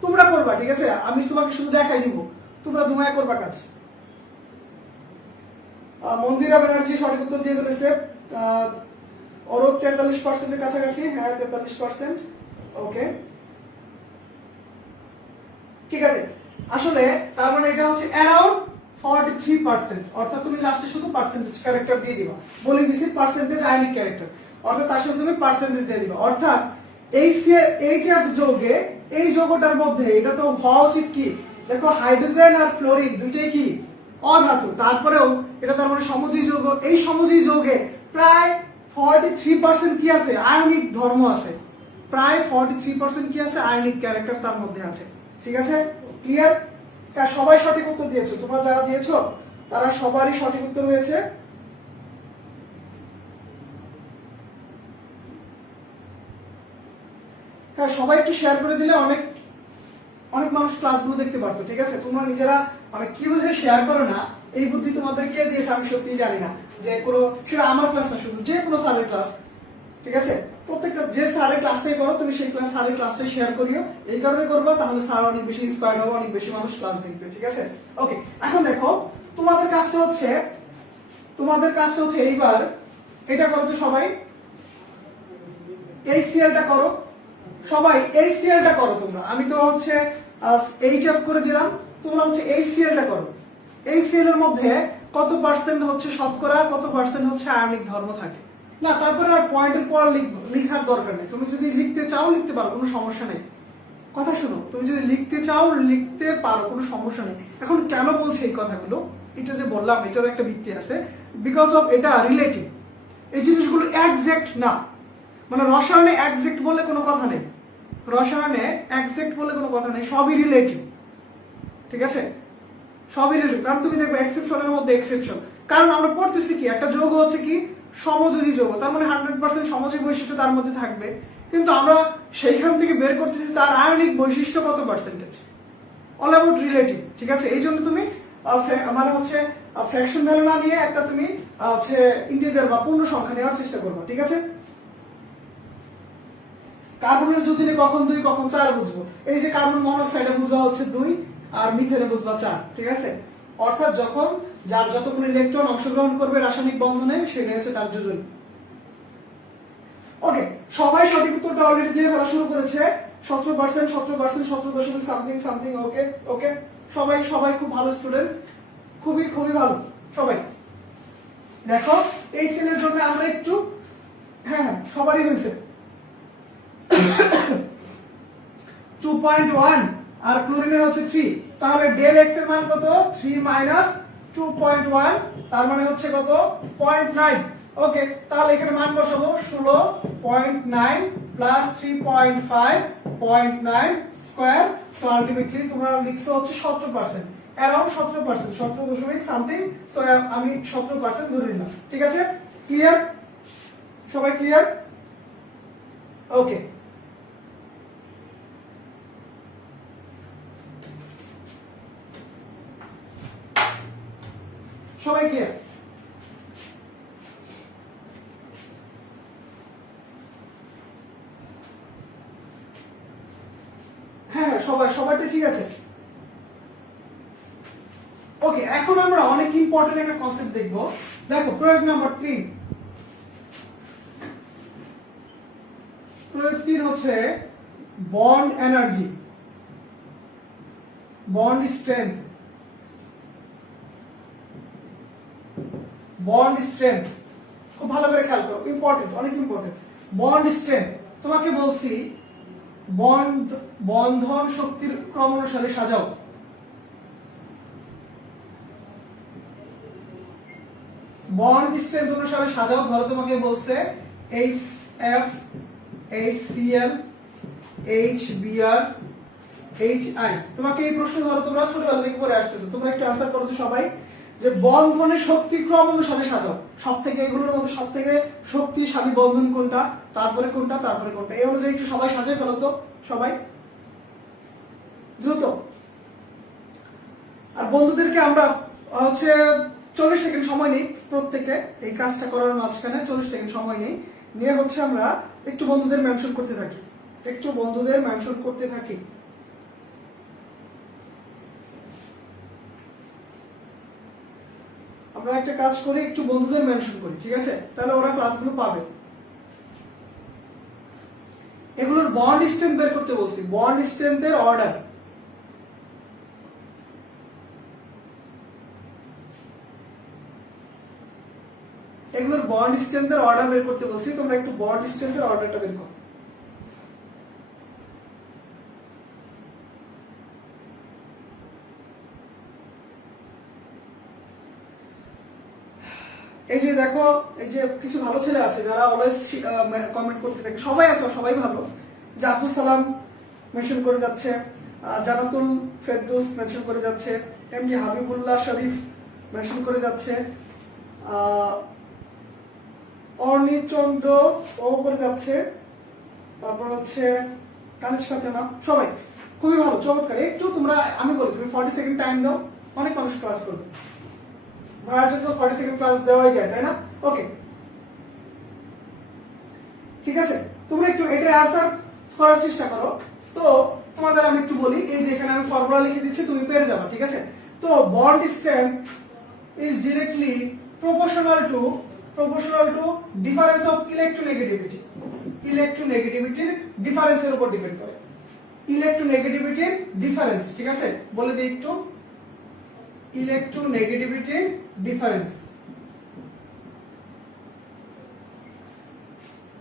তোমরা করবা, ঠিক আছে? আমি তোমাকে শুধু দেখাই দিব, তোমরা দুমায়া করবা কাজ। মন্দিরা ব্যানার্জি সঠিক উত্তর দিয়ে ফেলেছে। অরূপ 43% এর কাছাকাছি। হ্যাঁ 43%। ওকে, ঠিক আছে। আসলে তার মানে এটা হচ্ছে অ্যারাউন্ড 43%। অর্থাৎ তুমি লাস্টে শুধু পার্সেন্টেজ ক্যারেক্টার দিয়ে দিবা। বলে দিছি পার্সেন্টেজ আয়নিক ক্যারেক্টার, অর্থাৎ তার সাথে তুমি পার্সেন্টেজ দিয়ে দিবা। অর্থাৎ HF যৌগে, এই যৌগটার মধ্যে এটা তো হওয়া উচিত কি, দেখো হাইড্রোজেন আর ফ্লোরিন দুইটাই কি অধাতু, তারপরেও এটা তার মানে সমযোজী যৌগ। এই সমযোজী যৌগে প্রায় 43% কি আছে? আয়নিক ধর্ম আছে। প্রায় 43% কি আছে? আয়নিক ক্যারেক্টার তার মধ্যে আছে, ঠিক আছে? ক্লিয়ার? সবাই সঠিক উত্তর দিয়েছো, তোমরা যারা দিয়েছো তারা সবারই সঠিক উত্তর হয়েছে। হ্যাঁ, সবাই একটু শেয়ার করে দিলে অনেক অনেক মানুষ ক্লাসগুলো দেখতে পারতো, ঠিক আছে? তোমরা নিজেরা মানে কি বুঝে শেয়ার করো না, এই বুদ্ধি তোমাদের কে দিয়েছে আমি সত্যিই জানি না। যে কোনো, সেটা আমার ক্লাস না, শুধু যে কোনো স্যারের ক্লাস, ঠিক আছে? প্রত্যেকটা যে স্যারের ক্লাসটাই করো তুমি, সেই ক্লাস স্যারের ক্লাসটাই শেয়ার করিও। এই কারণে করবা, তাহলে স্যার অনেক বেশি ইন্সপায়ার্ড হবে, অনেক বেশি মানুষ ক্লাস দেখবে, ঠিক আছে? ওকে, এখন দেখো তোমাদের কাজটা হচ্ছে এইবার এটা করো তো সবাই, এই সিএলটা করো। সবাই এই সিএলটা করো তোমরা। আমি তো হচ্ছে HF করে দিলাম, তোমরা হচ্ছে এই সিএলটা করো। এই সিএল এর মধ্যে কত পার্সেন্ট হচ্ছে শতকরা, কত পার্সেন্ট হচ্ছে আয়নিক ধর্ম থাকে। না তারপরে আর পয়েন্টের পর লিখার দরকার নেই। তুমি যদি লিখতে চাও লিখতে পারো, কোনো সমস্যা নেই। কথা শোনো, তুমি যদি লিখতে চাও লিখতে পারো, কোনো সমস্যা নেই। এখন কেন বলছি এই কথাগুলো, এটা যে বললাম এটার একটা ভিত্তি আছে। বিকজ অফ এটা রিলেটিভ, এই জিনিসগুলো একজ্যাক্ট না। মানে রসায়নে একজ্যাক্ট বলে কোনো কথা নেই, রসায়নে একজ্যাক্ট বলে কোনো কথা নেই, সবই রিলেটিভ, ঠিক আছে? সবই রিলেটিভ। কারণ তুমি দেখবে এক্সেপশনের মধ্যে এক্সেপশন। কারণ আমরা পড়তেছি কি, একটা যৌগ হচ্ছে কি সমযোজী যৌগ, তার মানে 100% সমযোজী বৈশিষ্ট্য তার মধ্যে থাকবে। কিন্তু আমরা সেইখান থেকে বের করতেছি তার আয়নিক বৈশিষ্ট্য কত পার্সেন্টেজ। অল অ্যাবাউট রিলেটিভ, ঠিক আছে? এই জন্য তুমি মানে হচ্ছে ফ্র্যাকশন ভ্যালু না নিয়ে একটা তুমি হচ্ছে ইন্টিজার বা পূর্ণ সংখ্যা নেওয়ার চেষ্টা করবে, ঠিক আছে? কার্বনের যোজনী কখন 2 কখন 4 বুঝবো। এই যে কার্বন মনোক্সাইডে বুঝবা হচ্ছে 2 আর মিথেনে বুঝবা 4, ঠিক আছে? অর্থাৎ যখন যার যতগুলো ইলেকট্রন অংশগ্রহণ করবে রাসায়নিক বন্ধনে সেটা হচ্ছে তার যোজনী। ওকে, সবাই সঠিক উত্তরটা অলরেডি দিয়ে ফেলা শুরু করেছে। 17%, 17%, 17 দশমিক সামথিং সামথিং। ওকে ওকে সবাই সবাই খুব ভালো স্টুডেন্ট, খুবই খুবই ভালো সবাই। দেখো এই সেলের জন্য আমরা একটু, হ্যাঁ সবারই হয়েছে 2.1 আর ক্লোরিনের হচ্ছে 3, তাহলে ডেল এক্স এর মান কত? 3 মাইনাস 2.1, তার মানে হচ্ছে কত? 0.9। ওকে, তাহলে এখানে মান বসাবো 16.9 প্লাস 3.5 0.9 স্কয়ার। সো আলটিমেটলি তোমরা লিখছো হচ্ছে 17%, अराउंड 17%, 17 সামথিং। সো আমি 17% ধরে নিলাম। ঠিক আছে, ক্লিয়ার? সবাই ক্লিয়ার? ওকে, সবাই ক্লিয়ার? হ্যাঁ সবাই, সবাইটা ঠিক আছে। ওকে, এখন আমরা অনেক ইম্পর্টেন্ট একটা কনসেপ্ট দেখব। দেখো প্রয়োগ নাম্বার 3, প্রয়োগ 3 হচ্ছে bond energy, bond strength, bond strength. খুব ভালো করে খেয়াল করো, ইম্পর্টেন্ট, অনেক ইম্পর্টেন্ট। বন্ড স্ট্রেংথ, তোমাকে বলছি বন্ধন শক্তির ক্রম অনুসারে সাজাও। বন্ড স্ট্রেংথ অনুসারে সাজাও। ধরো তোমাকে বলছে HF, HCl, HBr, HI। তোমাকে এই প্রশ্ন ধরো তোমরা ছোটবেলা থেকে পড়ে আসতেছো, তোমরা একটু আনসার করো তো সবাই, যে বন্ধনের শক্তি ক্রম অনুসারে সাজাও। সবথেকে এগুলোর মধ্যে সবথেকে শক্তিশালী বন্ধন কোনটা, তারপরে কোনটা, তারপরে কোনটা, এই অনুযায়ী একটু সবাই সাজাই ফেলো তো সবাই দ্রুত। আর বন্ধুদেরকে আমরা হচ্ছে 40 সেকেন্ড সময় নেই প্রত্যেকে এই কাজটা করার মাঝখানে, 40 সেকেন্ড সময় নেই, নিয়ে হচ্ছে আমরা একটু বন্ধুদের মেনশন করতে থাকি, একটু বন্ধুদের মেনশন করতে থাকি। আমরা একটা কাজ করি, একটু বন্ধুদের মেনশন করি, ঠিক আছে? তাহলে ওরা ক্লাসগুলো পাবে। এগুলোর বন্ড স্ট্রেংথ বের করতে বলছি, বন্ড স্ট্রেংথের অর্ডার। এগুলোর বন্ড স্ট্রেংথের অর্ডার বের করতে বলছি, তোমরা একটু বন্ড স্ট্রেংথের অর্ডারটা বের করো। এই যে দেখো, এই যে কিছু ভালো ছেলে আছে যারা অলওয়েজ কমেন্ট করতে থাকে, সবাই আছে, সবাই ভালো। যে আব্দুল সালাম মেনশন করে যাচ্ছে, জানাতুল ফেরদৌস মেনশন করে যাচ্ছে, এমডি হাবিবুল্লাহ শরীফ মেনশন করে যাচ্ছে, অর্ণিচন্দ্র ও করে যাচ্ছে, তারপর হচ্ছে কানিশ ফাতেমা, সবাই খুবই ভালো, চমৎকার। একটু তোমরা, আমি বলি তুমি 40 সেকেন্ড টাইম দাও, অনেক মানুষ ক্লাস করবে, ভাড়ার জন্য 40 সেকেন্ড ক্লাস দেওয়াই যায়, তাই না? ওকে, ঠিক আছে, তোমরা একটু এটা আনসার করার চেষ্টা করো। তো তোমাদের আমি একটু বলি, এই যে এখানে আমি ফর্মুলা লিখে দিচ্ছি, তুমি পেরে যাবে, ঠিক আছে? তো bond strength is directly proportional to difference of electronegativity, ইলেকট্রোনেগেটিভিটির ডিফারেন্সের উপর ডিপেন্ড করে, ইলেকট্রোনেগেটিভিটির ডিফারেন্স, ঠিক আছে? বলে দিই একটু, ইলেকট্রোনেগেটিভিটির ডিফারেন্স,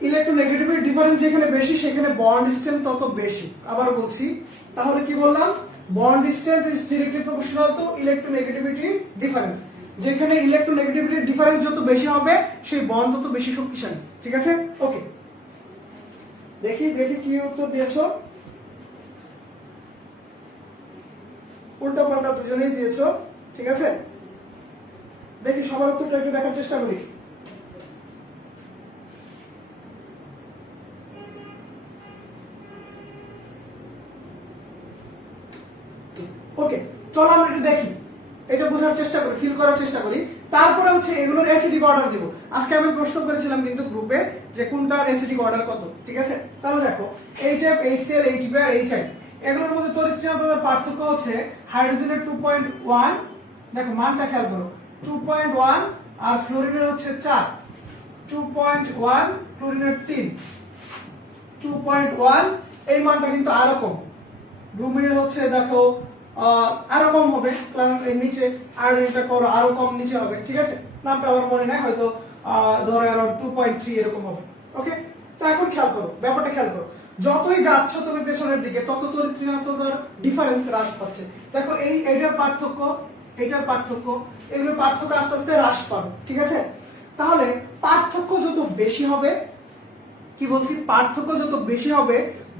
ইলেকট্রোনেগেটিভিটির ডিফারেন্স যেখানে বেশি সেখানে বন্ড স্ট্রেংথ তত বেশি। আবার বলছি, তাহলে কি বললাম? Bond strength is directly proportional to electronegativity difference. যেখানে ইলেকট্রোনেগেটিভিটির ডিফারেন্স যত বেশি হবে সেই বন্ড তত বেশি শক্তিশালী, ঠিক আছে? ওকে, দেখি দেখি কি উত্তর দিয়েছো। উল্টা পাল্টা দুজনেই দিয়েছো, ঠিক আছে? দেখি সবার উত্তরটা একটু দেখার চেষ্টা করি। ওকে, চলো আমরা একটু দেখি, এটা বোঝার চেষ্টা করি, ফিল করার চেষ্টা করি। তারপরে হচ্ছে এগুলোর অ্যাসিডিক অর্ডার দেব। আজকে আমি প্রশ্ন করেছিলাম কিন্তু গ্রুপে যে কোনটার অ্যাসিডিক অর্ডার কত, ঠিক আছে? তাহলে দেখো HF, HCl, HBr, HI, এগুলোর মধ্যে তড়িৎক্রিয়াতার পার্থক্য হচ্ছে হাইড্রোজেনের 2.1, দেখো মানটা খেয়াল করো, 2.1, আর ফ্লোরিনের হচ্ছে 4, 2.1, ক্লোরিনের 3, 2.1, এই মানটা কিন্তু আরো কম। ব্রোমিনের হচ্ছে দেখো আরো কম হবে, এর নিচে আর এটা করো আরো কম নিচে হবে, ঠিক আছে? নামটা আমার মনে নাই, হয়তো ধরো अराउंड 2.3 এরকম হবে। ওকে, তো এখন খেয়াল করো, ব্যাপারটা খেয়াল করো, যতই যাচ্ছ তুমি পেছনের দিকে তত তোর ঋণাত্মকতার ডিফারেন্স হ্রাস পাচ্ছে। দেখো এই এটার পার্থক্য, এটার পার্থক্য, এগুলোর পার্থক্য আস্তে আস্তে হ্রাস পাবে, ঠিক আছে? তাহলে পার্থক্য যত বেশি হবে, কি বলছি, পার্থক্য যত বেশি হবে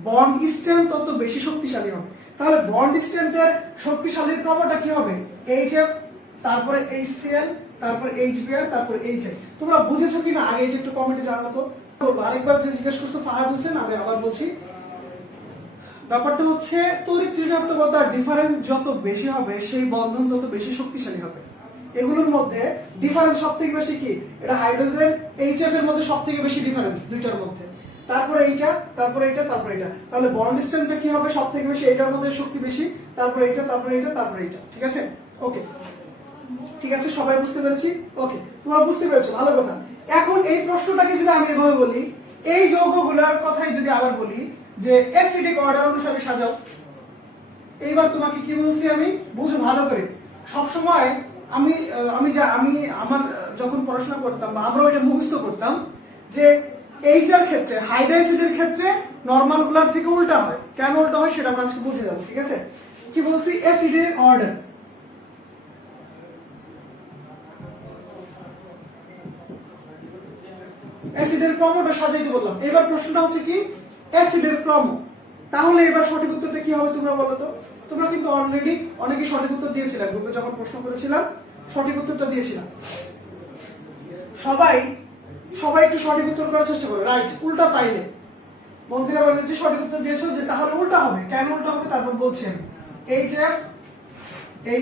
বন্ড স্ট্রেংথ তত বেশি শক্তিশালী হবে। তাহলে বন্ড স্ট্রেংথের শক্তিশালীর ক্রমটা কি হবে? HF, তারপরে HCl, তারপর HBr, তারপর HI। তোমরা বুঝেছো কিনা আগে এটা একটু কমেন্টে জানাও তো। আরেকবার যে জিজ্ঞেস করছো ফাহাদ হোসেন, আমি আবার বলছি, ব্যাপারটা হচ্ছে তড়িৎ ঋণাত্মকতার ডিফারেন্স যত বেশি হবে সেই বন্ধন তত বেশি শক্তিশালী হবে। এগুলোর মধ্যে ডিফারেন্স সবথেকে বেশি কি? এটা হাইড্রোজেন HF এর মধ্যে সবথেকে বেশি ডিফারেন্স দুইটার মধ্যে, তারপরে এইটা, তারপরে এটা, তারপরে এটা। তাহলে বন্ড স্ট্রেংথটা কি হবে? সবথেকে বেশি এটার মধ্যে শক্তি বেশি, তারপরে এটা, তারপরে এটা, তারপরে এটা, ঠিক আছে? ওকে, ঠিক আছে, সবাই বুঝতে পেরেছি? ওকে, তোমরা বুঝতে পেরেছো, ভালো কথা। এখন এই প্রশ্নটাকে যদি আমি এভাবে বলি, এই যৌগগুলোর কথাই যদি আবার বলি যে অ্যাসিডিক অর্ডার অনুসারে সাজাও, এইবার তোমাকে কি বলছি আমি বুঝো ভালো করে। সব সময় আমি আমার যখন পড়াশোনা করতাম বা আমরা এটা মুখস্থ করতাম যে এইটার ক্ষেত্রে হাইড্রাইসিডের ক্ষেত্রে নরমাল গুলার থেকে উল্টা হয়। কেন উল্টা হয় সেটা আমরা আজকে বুঝে যাবো, ঠিক আছে? কি বলছি? অ্যাসিডের অর্ডার, অ্যাসিডের ক্রমটা সাজাইতে বললাম। এবার প্রশ্নটা হচ্ছে কি? অ্যাসিডের ক্রম। তাহলে এবার সঠিক উত্তরটা কি হবে তোমরা বলো তো? তোমরা কিন্তু অলরেডি অনেকেই সঠিক উত্তর দিয়েছিলেন, গ্রুপে যখন প্রশ্ন করেছিলাম সঠিক উত্তরটা দিয়েছিলাম। সবাই একটু সঠিক উত্তর করার চেষ্টা করো, রাইট? উল্টা পাইলে বন্ধুরা বলে যে সঠিক উত্তর দিয়েছো, যে তাহলে উল্টা হবে। কেন উল্টা হবে তারপর বলছি আমি। HF,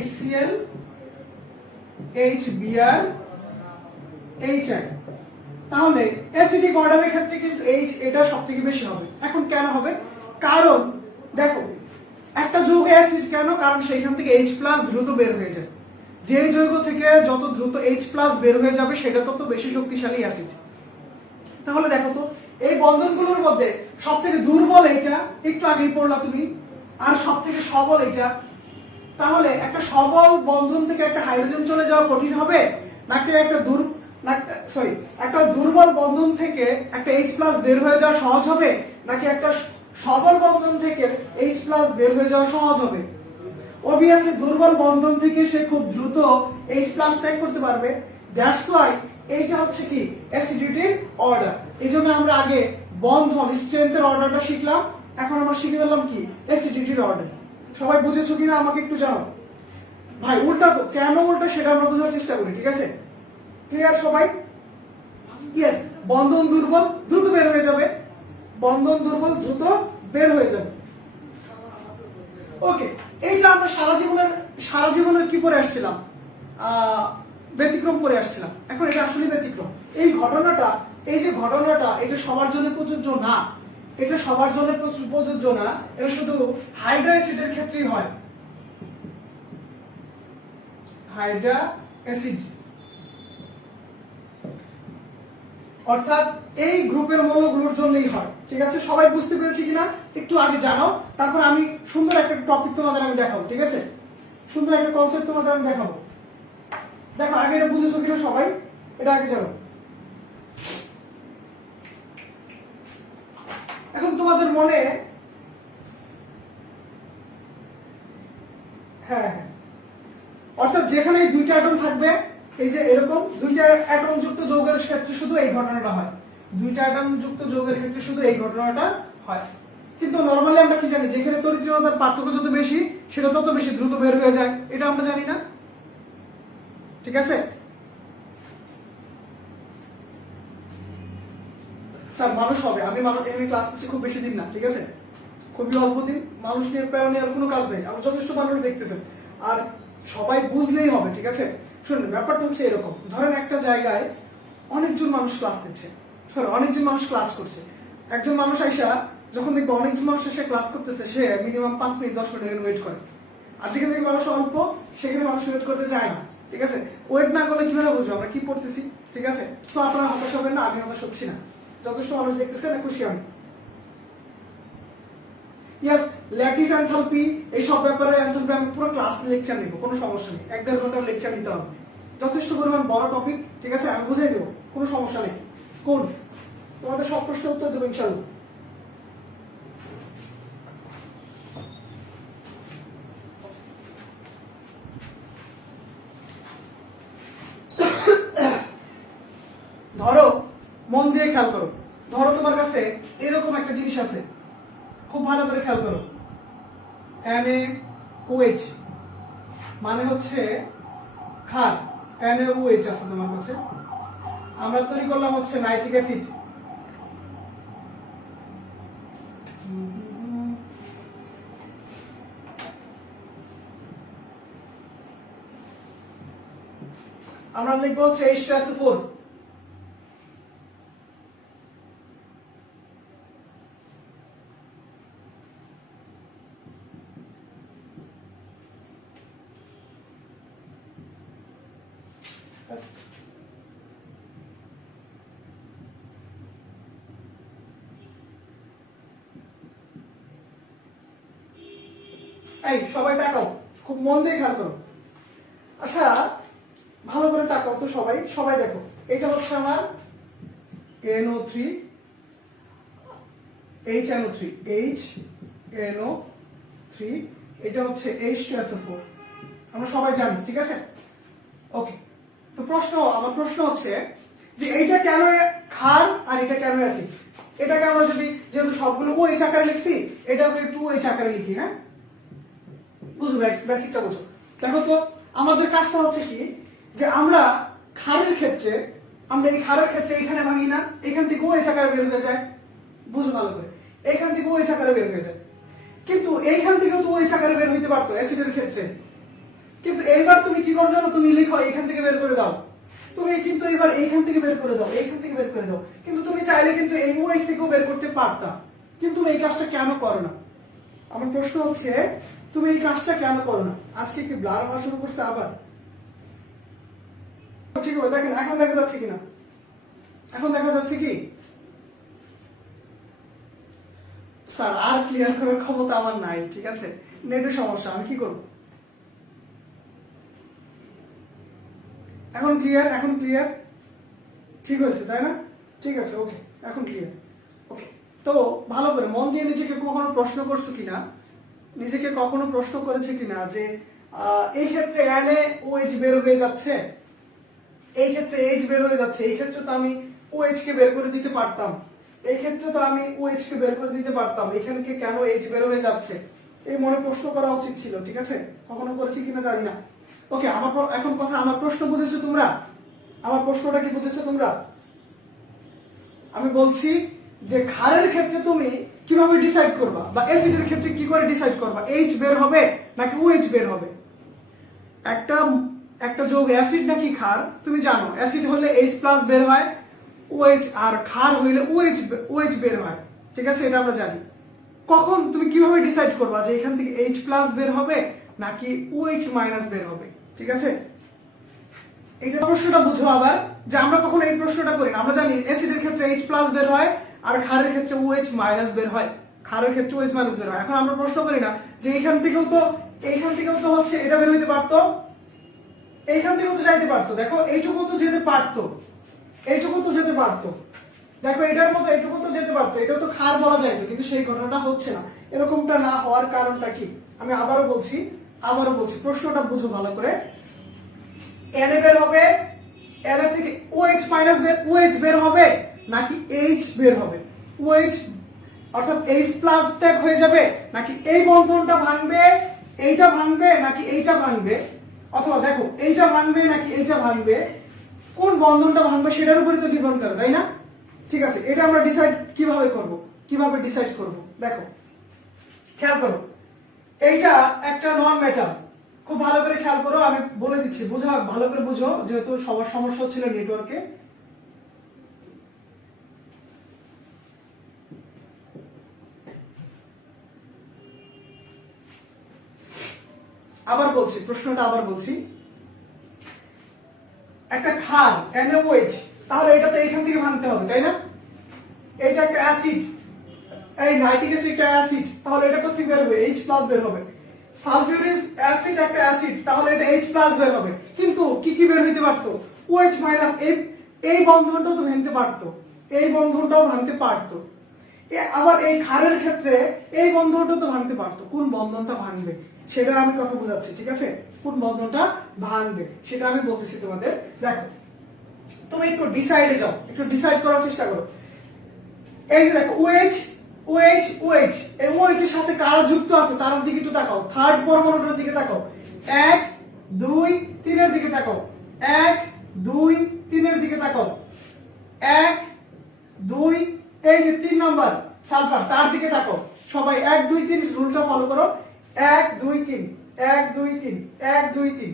HCl, HBr, HI। তাহলে অ্যাসিডিক অর্ডারের ক্ষেত্রে কিন্তু H এটা সবথেকে বেশি হবে। এখন কেন হবে? কারণ দেখো একটা যৌগ অ্যাসিড কেন? কারণ সেইখান থেকে H+ দ্রুত বের হয়ে যায়। যে যৌগ থেকে যত দ্রুত H+ বের হয়ে যাবে সেটা তত বেশি শক্তিশালী অ্যাসিড। তাহলে দেখো তো এই বন্ধনগুলোর মধ্যে সবথেকে দুর্বল এইটা, একটু আগেই পড়লা তুমি, আর সবথেকে সবল এইটা। তাহলে একটা সবল বন্ধন থেকে একটা হাইড্রোজেন চলে যাওয়া কঠিন হবে, নাকি একটা দুর্বল বন্ধন থেকে একটা H+ বের হয়ে যাওয়া সহজ হবে, নাকি একটা সবল বন্ধন থেকে H+ বের হয়ে যাওয়া সহজ হবে? অবভিয়াসলি দুর্বল বন্ধন থেকে সে খুব দ্রুত H+ ত্যাগ করতে পারবে। দ্যাটস ওয়াই এইটা হচ্ছে কি অ্যাসিডিটির অর্ডার। এইজন্য আমরা আগে বন্ধন স্ট্রেংথের অর্ডারটা শিখলাম, এখন আমরা শিখে ফেললাম কি অ্যাসিডিটির অর্ডার। সবাই বুঝেছো কিনা আমাকে একটু জানাও। ভাই উল্টা তো, কেন উল্টা সেটা আমরা বোঝার চেষ্টা করি, ঠিক আছে? ক্লিয়ার সবাই? ইয়েস, বন্ধন দুর্বল দ্রুত বের হয়ে যাবে, বন্ধন দুর্বল দ্রুত বের হয়ে যাবে। ওকে, এইটা আমরা সারা জীবনের কি পড়ে আসছিলাম? ব্যতিক্রম করে আসছিলাম। এখন এটা আসলে ব্যতিক্রম। এই ঘটনাটা, এই যে ঘটনাটা, এটা সবার জন্য প্রযোজ্য না, এটা সবার জন্য প্রযোজ্য না, এটা শুধু হাইড্রা অ্যাসিডের ক্ষেত্রেই হয়। হাইড্রা অ্যাসিড অর্থাৎ এই গ্রুপের মৌলগুলোর জন্যই হয়, ঠিক আছে? সবাই বুঝতে পেরেছি কিনা একটু আগে জানাও, তারপর আমি সুন্দর একটা টপিক তোমাদের আমি দেখাবো, ঠিক আছে? সুন্দর একটা কনসেপ্ট তোমাদের আমি দেখাবো। দেখো আগে এটা বুঝেছো কিনা সবাই, এটা আগে জানো। এখন তোমাদের মনে হ্যাঁ, অর্থাৎ যেখানে এই দুইটা অ্যাটম থাকবে, এই যে এরকম দুইটা অ্যাটম যুক্ত যৌগের ক্ষেত্রে শুধু এই ঘটনাটা হয়, দুইটা অ্যাটম যুক্ত যৌগের ক্ষেত্রে শুধু এই ঘটনাটা হয়। কিন্তু নরমালি আমরা কি জানি, যেখানে তড়িৎ ঋণাত্মকতার পার্থক্য যত বেশি সেটা তত বেশি দ্রুত বের হয়ে যায়, এটা আমরা জানি না, ঠিক আছে? স্যার মানুষ হবে, আমি ক্লাস নিচ্ছি খুব বেশি দিন না, ঠিক আছে? খুবই অল্প দিন, মানুষ নিয়ে প্যারা নেওয়ার কোনো কাজ নেই, আমরা যথেষ্ট মানুষ দেখতেছেন, আর সবাই বুঝলেই হবে, ঠিক আছে? শুনুন, ব্যাপারটা হচ্ছে এরকম, ধরেন একটা জায়গায় অনেকজন মানুষ ক্লাস নিচ্ছে, অনেকজন মানুষ ক্লাস করছে। একজন মানুষ আইসা যখন দেখবে অনেকজন মানুষ এসে ক্লাস করতেছে, সে মিনিমাম 5 মিনিট 10 মিনিট এখানে ওয়েট করে। আর যেখানে দেখবে মানুষ অল্প, সেখানে মানুষ ওয়েট করতে চায় না, ঠিক আছে? ওয়েট না করলে কিভাবে বুঝবো আমরা কি পড়তেছি, ঠিক আছে? সো আপনারা হতাশ হবেন না, আমি হতাশ হচ্ছি না, যথেষ্ট মানুষ দেখতেছেন, খুশি আমি। ইয়েস, ল্যাটিস এনথালপি এই সব ব্যাপারে এনথালপি আমি পুরো ক্লাস লেকচার নেব, কোনো সমস্যা নেই, 1-1.5 ঘন্টার লেকচার নিতে হবে, যথেষ্ট পরিমাণ বড় টপিক, ঠিক আছে, আমি বুঝিয়ে দেবো, কোনো সমস্যা নেই। কোন তোমাদের সব প্রশ্নের উত্তর দেবো ইনশাআল্লাহ। ধরো মন দিয়ে খেয়াল করো, ধরো তোমার কাছে এরকম একটা জিনিস আছে, খুব ভালো করে খেয়াল করো, NaOH মানে হচ্ছে ক্ষার, NaOH আছে তোমার কাছে, আমরা তৈরি করলাম হচ্ছে নাইট্রিক অ্যাসিড, আমরা লিখবো হচ্ছে H2SO4, এই সবাই তাকাও, খুব মন দিয়ে খেয়াল করো। আচ্ছা ভালো করে তাকাও তো সবাই, সবাই দেখো, এটা হচ্ছে আমার NO3 HNO3, এটা হচ্ছে H2SO4, আমরা সবাই জানি, ঠিক আছে, ওকে। তো আমার প্রশ্ন হচ্ছে যে এইটা কেন ক্ষার আর এটা কেন অ্যাসিড, এটাকে আমরা যদি যেহেতু সবগুলো OH আকারে লিখছি, এটাকে একটু OH আকারে লিখি, হ্যাঁ, বুঝো বেসিকটা বুঝো। দেখো তো আমাদের কাজটা হচ্ছে কি, যে আমরা ক্ষারের ক্ষেত্রে, আমরা এই ক্ষারের ক্ষেত্রে এখানে ভাঙি না, এখান থেকে OH আকারে বের হয়ে যায়, বুঝো ভালো করে, এখান থেকে OH আকারে বের হয়ে যায়, কিন্তু এইখান থেকেও তো OH আকারে বের হইতে পারতো অ্যাসিডের ক্ষেত্রে, কিন্তু এইবার তুমি কি করো জানো, তুমি লিখো এখান থেকে বের করে দাও, তুমি কিন্তু এবার এইখান থেকে বের করে দাও, এইখান থেকে বের করে দাও, কিন্তু তুমি চাইলে কিন্তু এই OH থেকেও বের করতে পারতা, কিন্তু তুমি এই কাজটা কেন করো না? আমার প্রশ্ন হচ্ছে তুমি এই কাজটা কেন করো না? আজকে কি ব্লার হওয়া শুরু করছে আবার? ঠিক আছে, দেখেন এখন দেখা যাচ্ছে কিনা, এখন দেখা যাচ্ছে কি? স্যার আর ক্লিয়ার করার ক্ষমতা আমার নাই, ঠিক আছে, নেটের সমস্যা, আমি কি করব? এখন ক্লিয়ার, এখন ক্লিয়ার, ঠিক হয়েছে তাই না? ঠিক আছে, ওকে, এখন ক্লিয়ার, ওকে। তো ভালো করে মন দিয়ে নিজেকে কখনো প্রশ্ন করছো কিনা, নিজেকে কখনো প্রশ্ন করেছে কিনা যে এই ক্ষেত্রে NaOH বের হয়ে যাচ্ছে, এই ক্ষেত্রে H বের হয়ে যাচ্ছে, এই ক্ষেত্রে তো আমি OH কে বের করে দিতে পারতাম, এই ক্ষেত্রে তো আমি OH কে বের করে দিতে পারতাম, এখানে কেন H বের হয়ে যাচ্ছে, এই মনে প্রশ্ন করা উচিত ছিল, ঠিক আছে, কখনো করেছি কিনা জানি না। ওকে, এখন কথা, আমার প্রশ্ন বুঝেছো তোমরা? আমার প্রশ্নটা কি বুঝেছো তোমরা? আমি বলছি যে ক্ষারের ক্ষেত্রে তুমি কিভাবে ডিসাইড করবা, বা অ্যাসিডের ক্ষেত্রে কি করে ডিসাইড করবা, H বের হবে নাকি OH বের হবে? একটা যৌগ অ্যাসিড নাকি ক্ষার, তুমি জানো অ্যাসিড হলে H+ বের হয়, OH, আর ক্ষার হইলে OH বের হয়, ঠিক আছে, এটা আমরা জানি। কখন তুমি কিভাবে ডিসাইড করবা যে এখান থেকে H+ বের হবে নাকি OH- বের হবে, ঠিক আছে? এই প্রশ্নটা বুঝো আবার, যে আমরা কখন এই প্রশ্নটা করি না, আমরা জানি অ্যাসিডের ক্ষেত্রে H+ বের হয় আর ক্ষারের ক্ষেত্রে OH- বের হয়, ক্ষারের ক্ষেত্রে OH- বের হয়। এখন আমরা প্রশ্ন করি না যে এইখান থেকেও তো হচ্ছে এটা বের হইতে পারতো, এইখান থেকেও তো যাইতে পারতো, দেখো এইটুকু তো যেতে পারতো, এইটুকু তো যেতে পারতো, দেখো এটার মতো এইটুকু তো যেতে পারতো, এটাও তো ক্ষার বলা যাইতো, কিন্তু সেই ঘটনাটা হচ্ছে না। এরকমটা না হওয়ার কারণটা কি, আমি আবারও বলছি, প্রশ্নটা বুঝো ভালো করে। Na বের হবে, Na থেকে OH বের হবে নাকি H বের হবে, OH অর্থাৎ H+ ত্যাগ হয়ে যাবে, নাকি এই বন্ধনটা ভাঙবে, এইটা ভাঙবে নাকি এইটা ভাঙবে, অথবা দেখো এইটা ভাঙবে নাকি এইটা ভাঙবে, কোন বন্ধনটা ভাঙবে সেটার উপরে তো ডিপেন্ড করে, তাই না? ঠিক আছে, এটা আমরা কিভাবে ডিসাইড করব, দেখো খেয়াল করো, এইটা একটা নন মেটাল, খুব ভালো করে খেয়াল করো, আমি বলে দিচ্ছি, ভালো করে বুঝো, যেহেতু সবার সমস্যা হচ্ছিল নেটওয়ার্কে। আবার বলছি, প্রশ্নটা আবার বলছি, একটা ক্ষার NaOH, তাহলে এটা তো এখান থেকে ভাঙতে হবে, তাই না? এইটা একটা অ্যাসিড, এই নাইট্রিক অ্যাসিড একটা অ্যাসিড, তাহলে এটা কোথা থেকে বের হবে? H+ বের হবে। সালফিউরিক অ্যাসিড একটা অ্যাসিড, তাহলে এটা H+ বের হবে। কিন্তু কি কি বের হইতে পারতো? OH- এই বন্ধনটাও তো ভাঙতে পারতো, এই বন্ধনটাও ভাঙতে পারতো। আবার এই ক্ষারের ক্ষেত্রে এই বন্ধনটা তো ভাঙতে পারতো। কোন বন্ধনটা ভাঙবে সেটা আমি কথা বোঝাচ্ছি, ঠিক আছে? কোন বন্ধনটা ভাঙবে সেটা আমি বলতেছি তোমাদের। দেখো তুমি একটু ডিসাইডে যাও, একটু ডিসাইড করার চেষ্টা করো। এই যে দেখো OH OH OH, এই OH এর সাথে কারা যুক্ত আছে তার দিকে একটু তাকাও, থার্ড পরমাণুটার দিকে তাকাও, 1 2 3 এর দিকে তাকাও, 1 2 3 এর দিকে তাকাও, 1 2, এই যে 3 নাম্বার সালফার তার দিকে তাকাও। সবাই 1 2 3 রুলটা ফলো করো। 1 2 3 1 2 3 1 2 3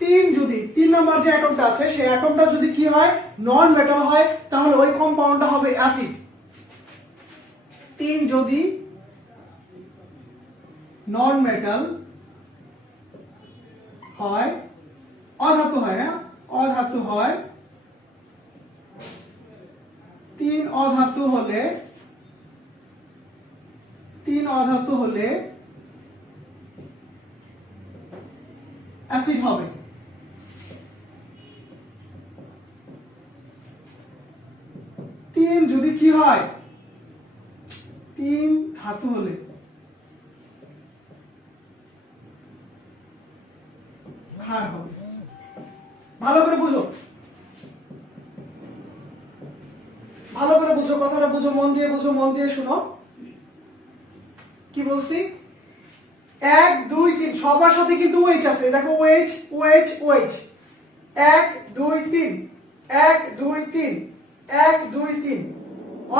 3 যদি 3 নাম্বার যে অ্যাটমটা আছে সেই অ্যাটমটা যদি কি হয়? নন মেটাল হয়, তাহলে ওই কম্পাউন্ডটা হবে অ্যাসিড। 3 যদি নন মেটাল হয়, অধাতু হয়, হ্যাঁ অধাতু হয়, 3 অধাতু হলে অ্যাসিড হবে। 3 যদি কি হয়? 3 ধাতু হলে ক্ষার হবে। ভালো করে বুঝো, ভালো করে বুঝো, কথাটা বুঝো, মন দিয়ে বুঝো, মন দিয়ে শুনো কি বলছি। 1 2 3 সবার সাথে কিন্তু OH আছে, দেখো OH OH OH 1 2 3 1 2 3 1 2 3,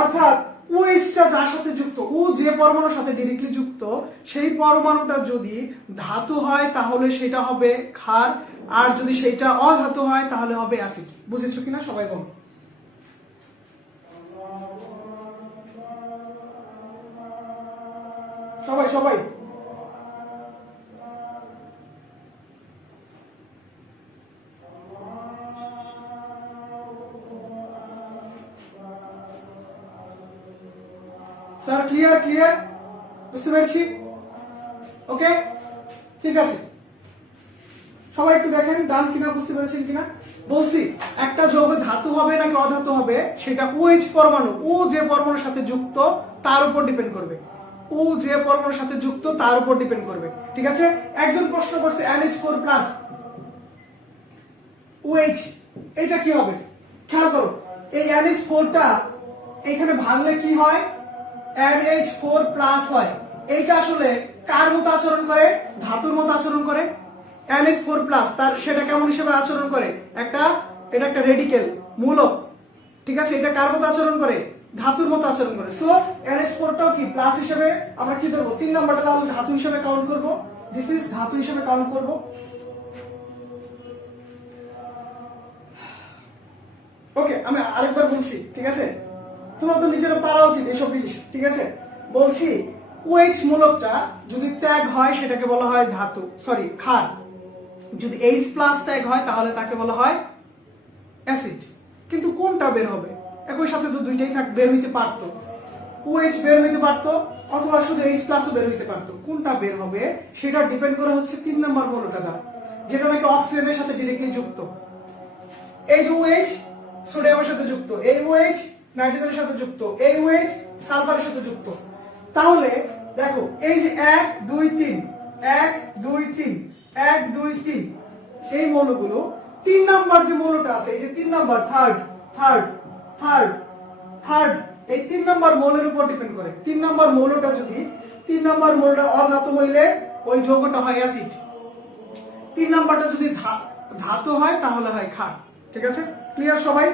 অর্থাৎ OH-টা যার সাথে যুক্ত, ও যে পরমাণুর সাথে ডাইরেক্টলি যুক্ত, সেই পরমাণুটা যদি ধাতু হয় তাহলে সেটা হবে ক্ষার, আর যদি সেটা অধাতু হয় তাহলে হবে অ্যাসিড। বুঝেছো কিনা সবাই বলো? সবাই সবাই স্যার ক্লিয়ার ক্লিয়ার বুঝতে পেরেছি? ওকে ঠিক আছে, সবাই একটু দেখেন ডান কিনা, বুঝতে পেরেছেন কিনা। বলছি একটা যৌগ ধাতু হবে নাকি অধাতু হবে সেটা OH পরমাণু, ও যে পরমাণুর সাথে যুক্ত তার উপর ডিপেন্ড করবে, ও যে পরমাণুর সাথে যুক্ত তার উপর ডিপেন্ড করবে, ঠিক আছে? একজন প্রশ্ন করছে NH4+ OH, এটা কি হবে? খেয়াল করো, এই NH4টা এখানে ভাঙলে কি হয়? NH4+ হয়। এইটা আসলে কার মতো আচরণ করে? ধাতুর মতো আচরণ করে। NH4+, তার সেটা কেমন হিসেবে আচরণ করে? এটা একটা রেডিকেল মূলক, ঠিক আছে? এটা কার মতো আচরণ করে? ধাতুর মতো আচরণ করে। সো NH4টাও কি প্লাস হিসেবে আমরা কি ধরবো? 3 নাম্বারটা তাহলে ধাতু হিসেবে কাউন্ট করব, দিস ইজ ধাতু হিসেবে কাউন্ট করব। ওকে, আমি আরেকবার বলছি, ঠিক আছে? তোমার তো নিজেরও পারা উচিত এসব জিনিস, ঠিক আছে? বলছি OH মূলকটা যদি ত্যাগ হয় সেটাকে বলা হয় ধাতু, সরি ক্ষার। যদি H+ ত্যাগ হয় তাহলে তাকে বলা হয় অ্যাসিড। কিন্তু কোনটা বের হবে? একই সাথে তো দুইটাই বের হইতে পারতো, OH বের হইতে পারতো অথবা শুধু H+ বের হইতে পারতো। কোনটা বের হবে সেটা ডিপেন্ড করে হচ্ছে 3 নাম্বার মৌলটা দ্বারা, যেটা নাকি অক্সিজেনের সাথে ডাইরেক্টলি যুক্ত। এই যে OH সোডিয়ামের সাথে যুক্ত, এই OH নাইট্রোজেনের সাথে যুক্ত, এই OH সালফারের সাথে যুক্ত। তাহলে দেখো এই যে 1 2 3 1 2 3 1 2 3, এই মৌলগুলো 3 নাম্বার যে মৌলটা আছে, এই যে 3 নাম্বার থার্ড, এই 3 নাম্বার মৌলের উপর ডিপেন্ড করে। 3 নাম্বার মৌলটা যদি 3 নাম্বার মৌলটা অধাতু হইলে ওই যৌগটা হয় অ্যাসিড। 3 নাম্বারটা যদি ধাতু হয় তাহলে হয় ক্ষার, ঠিক আছে? ক্লিয়ার সবাই?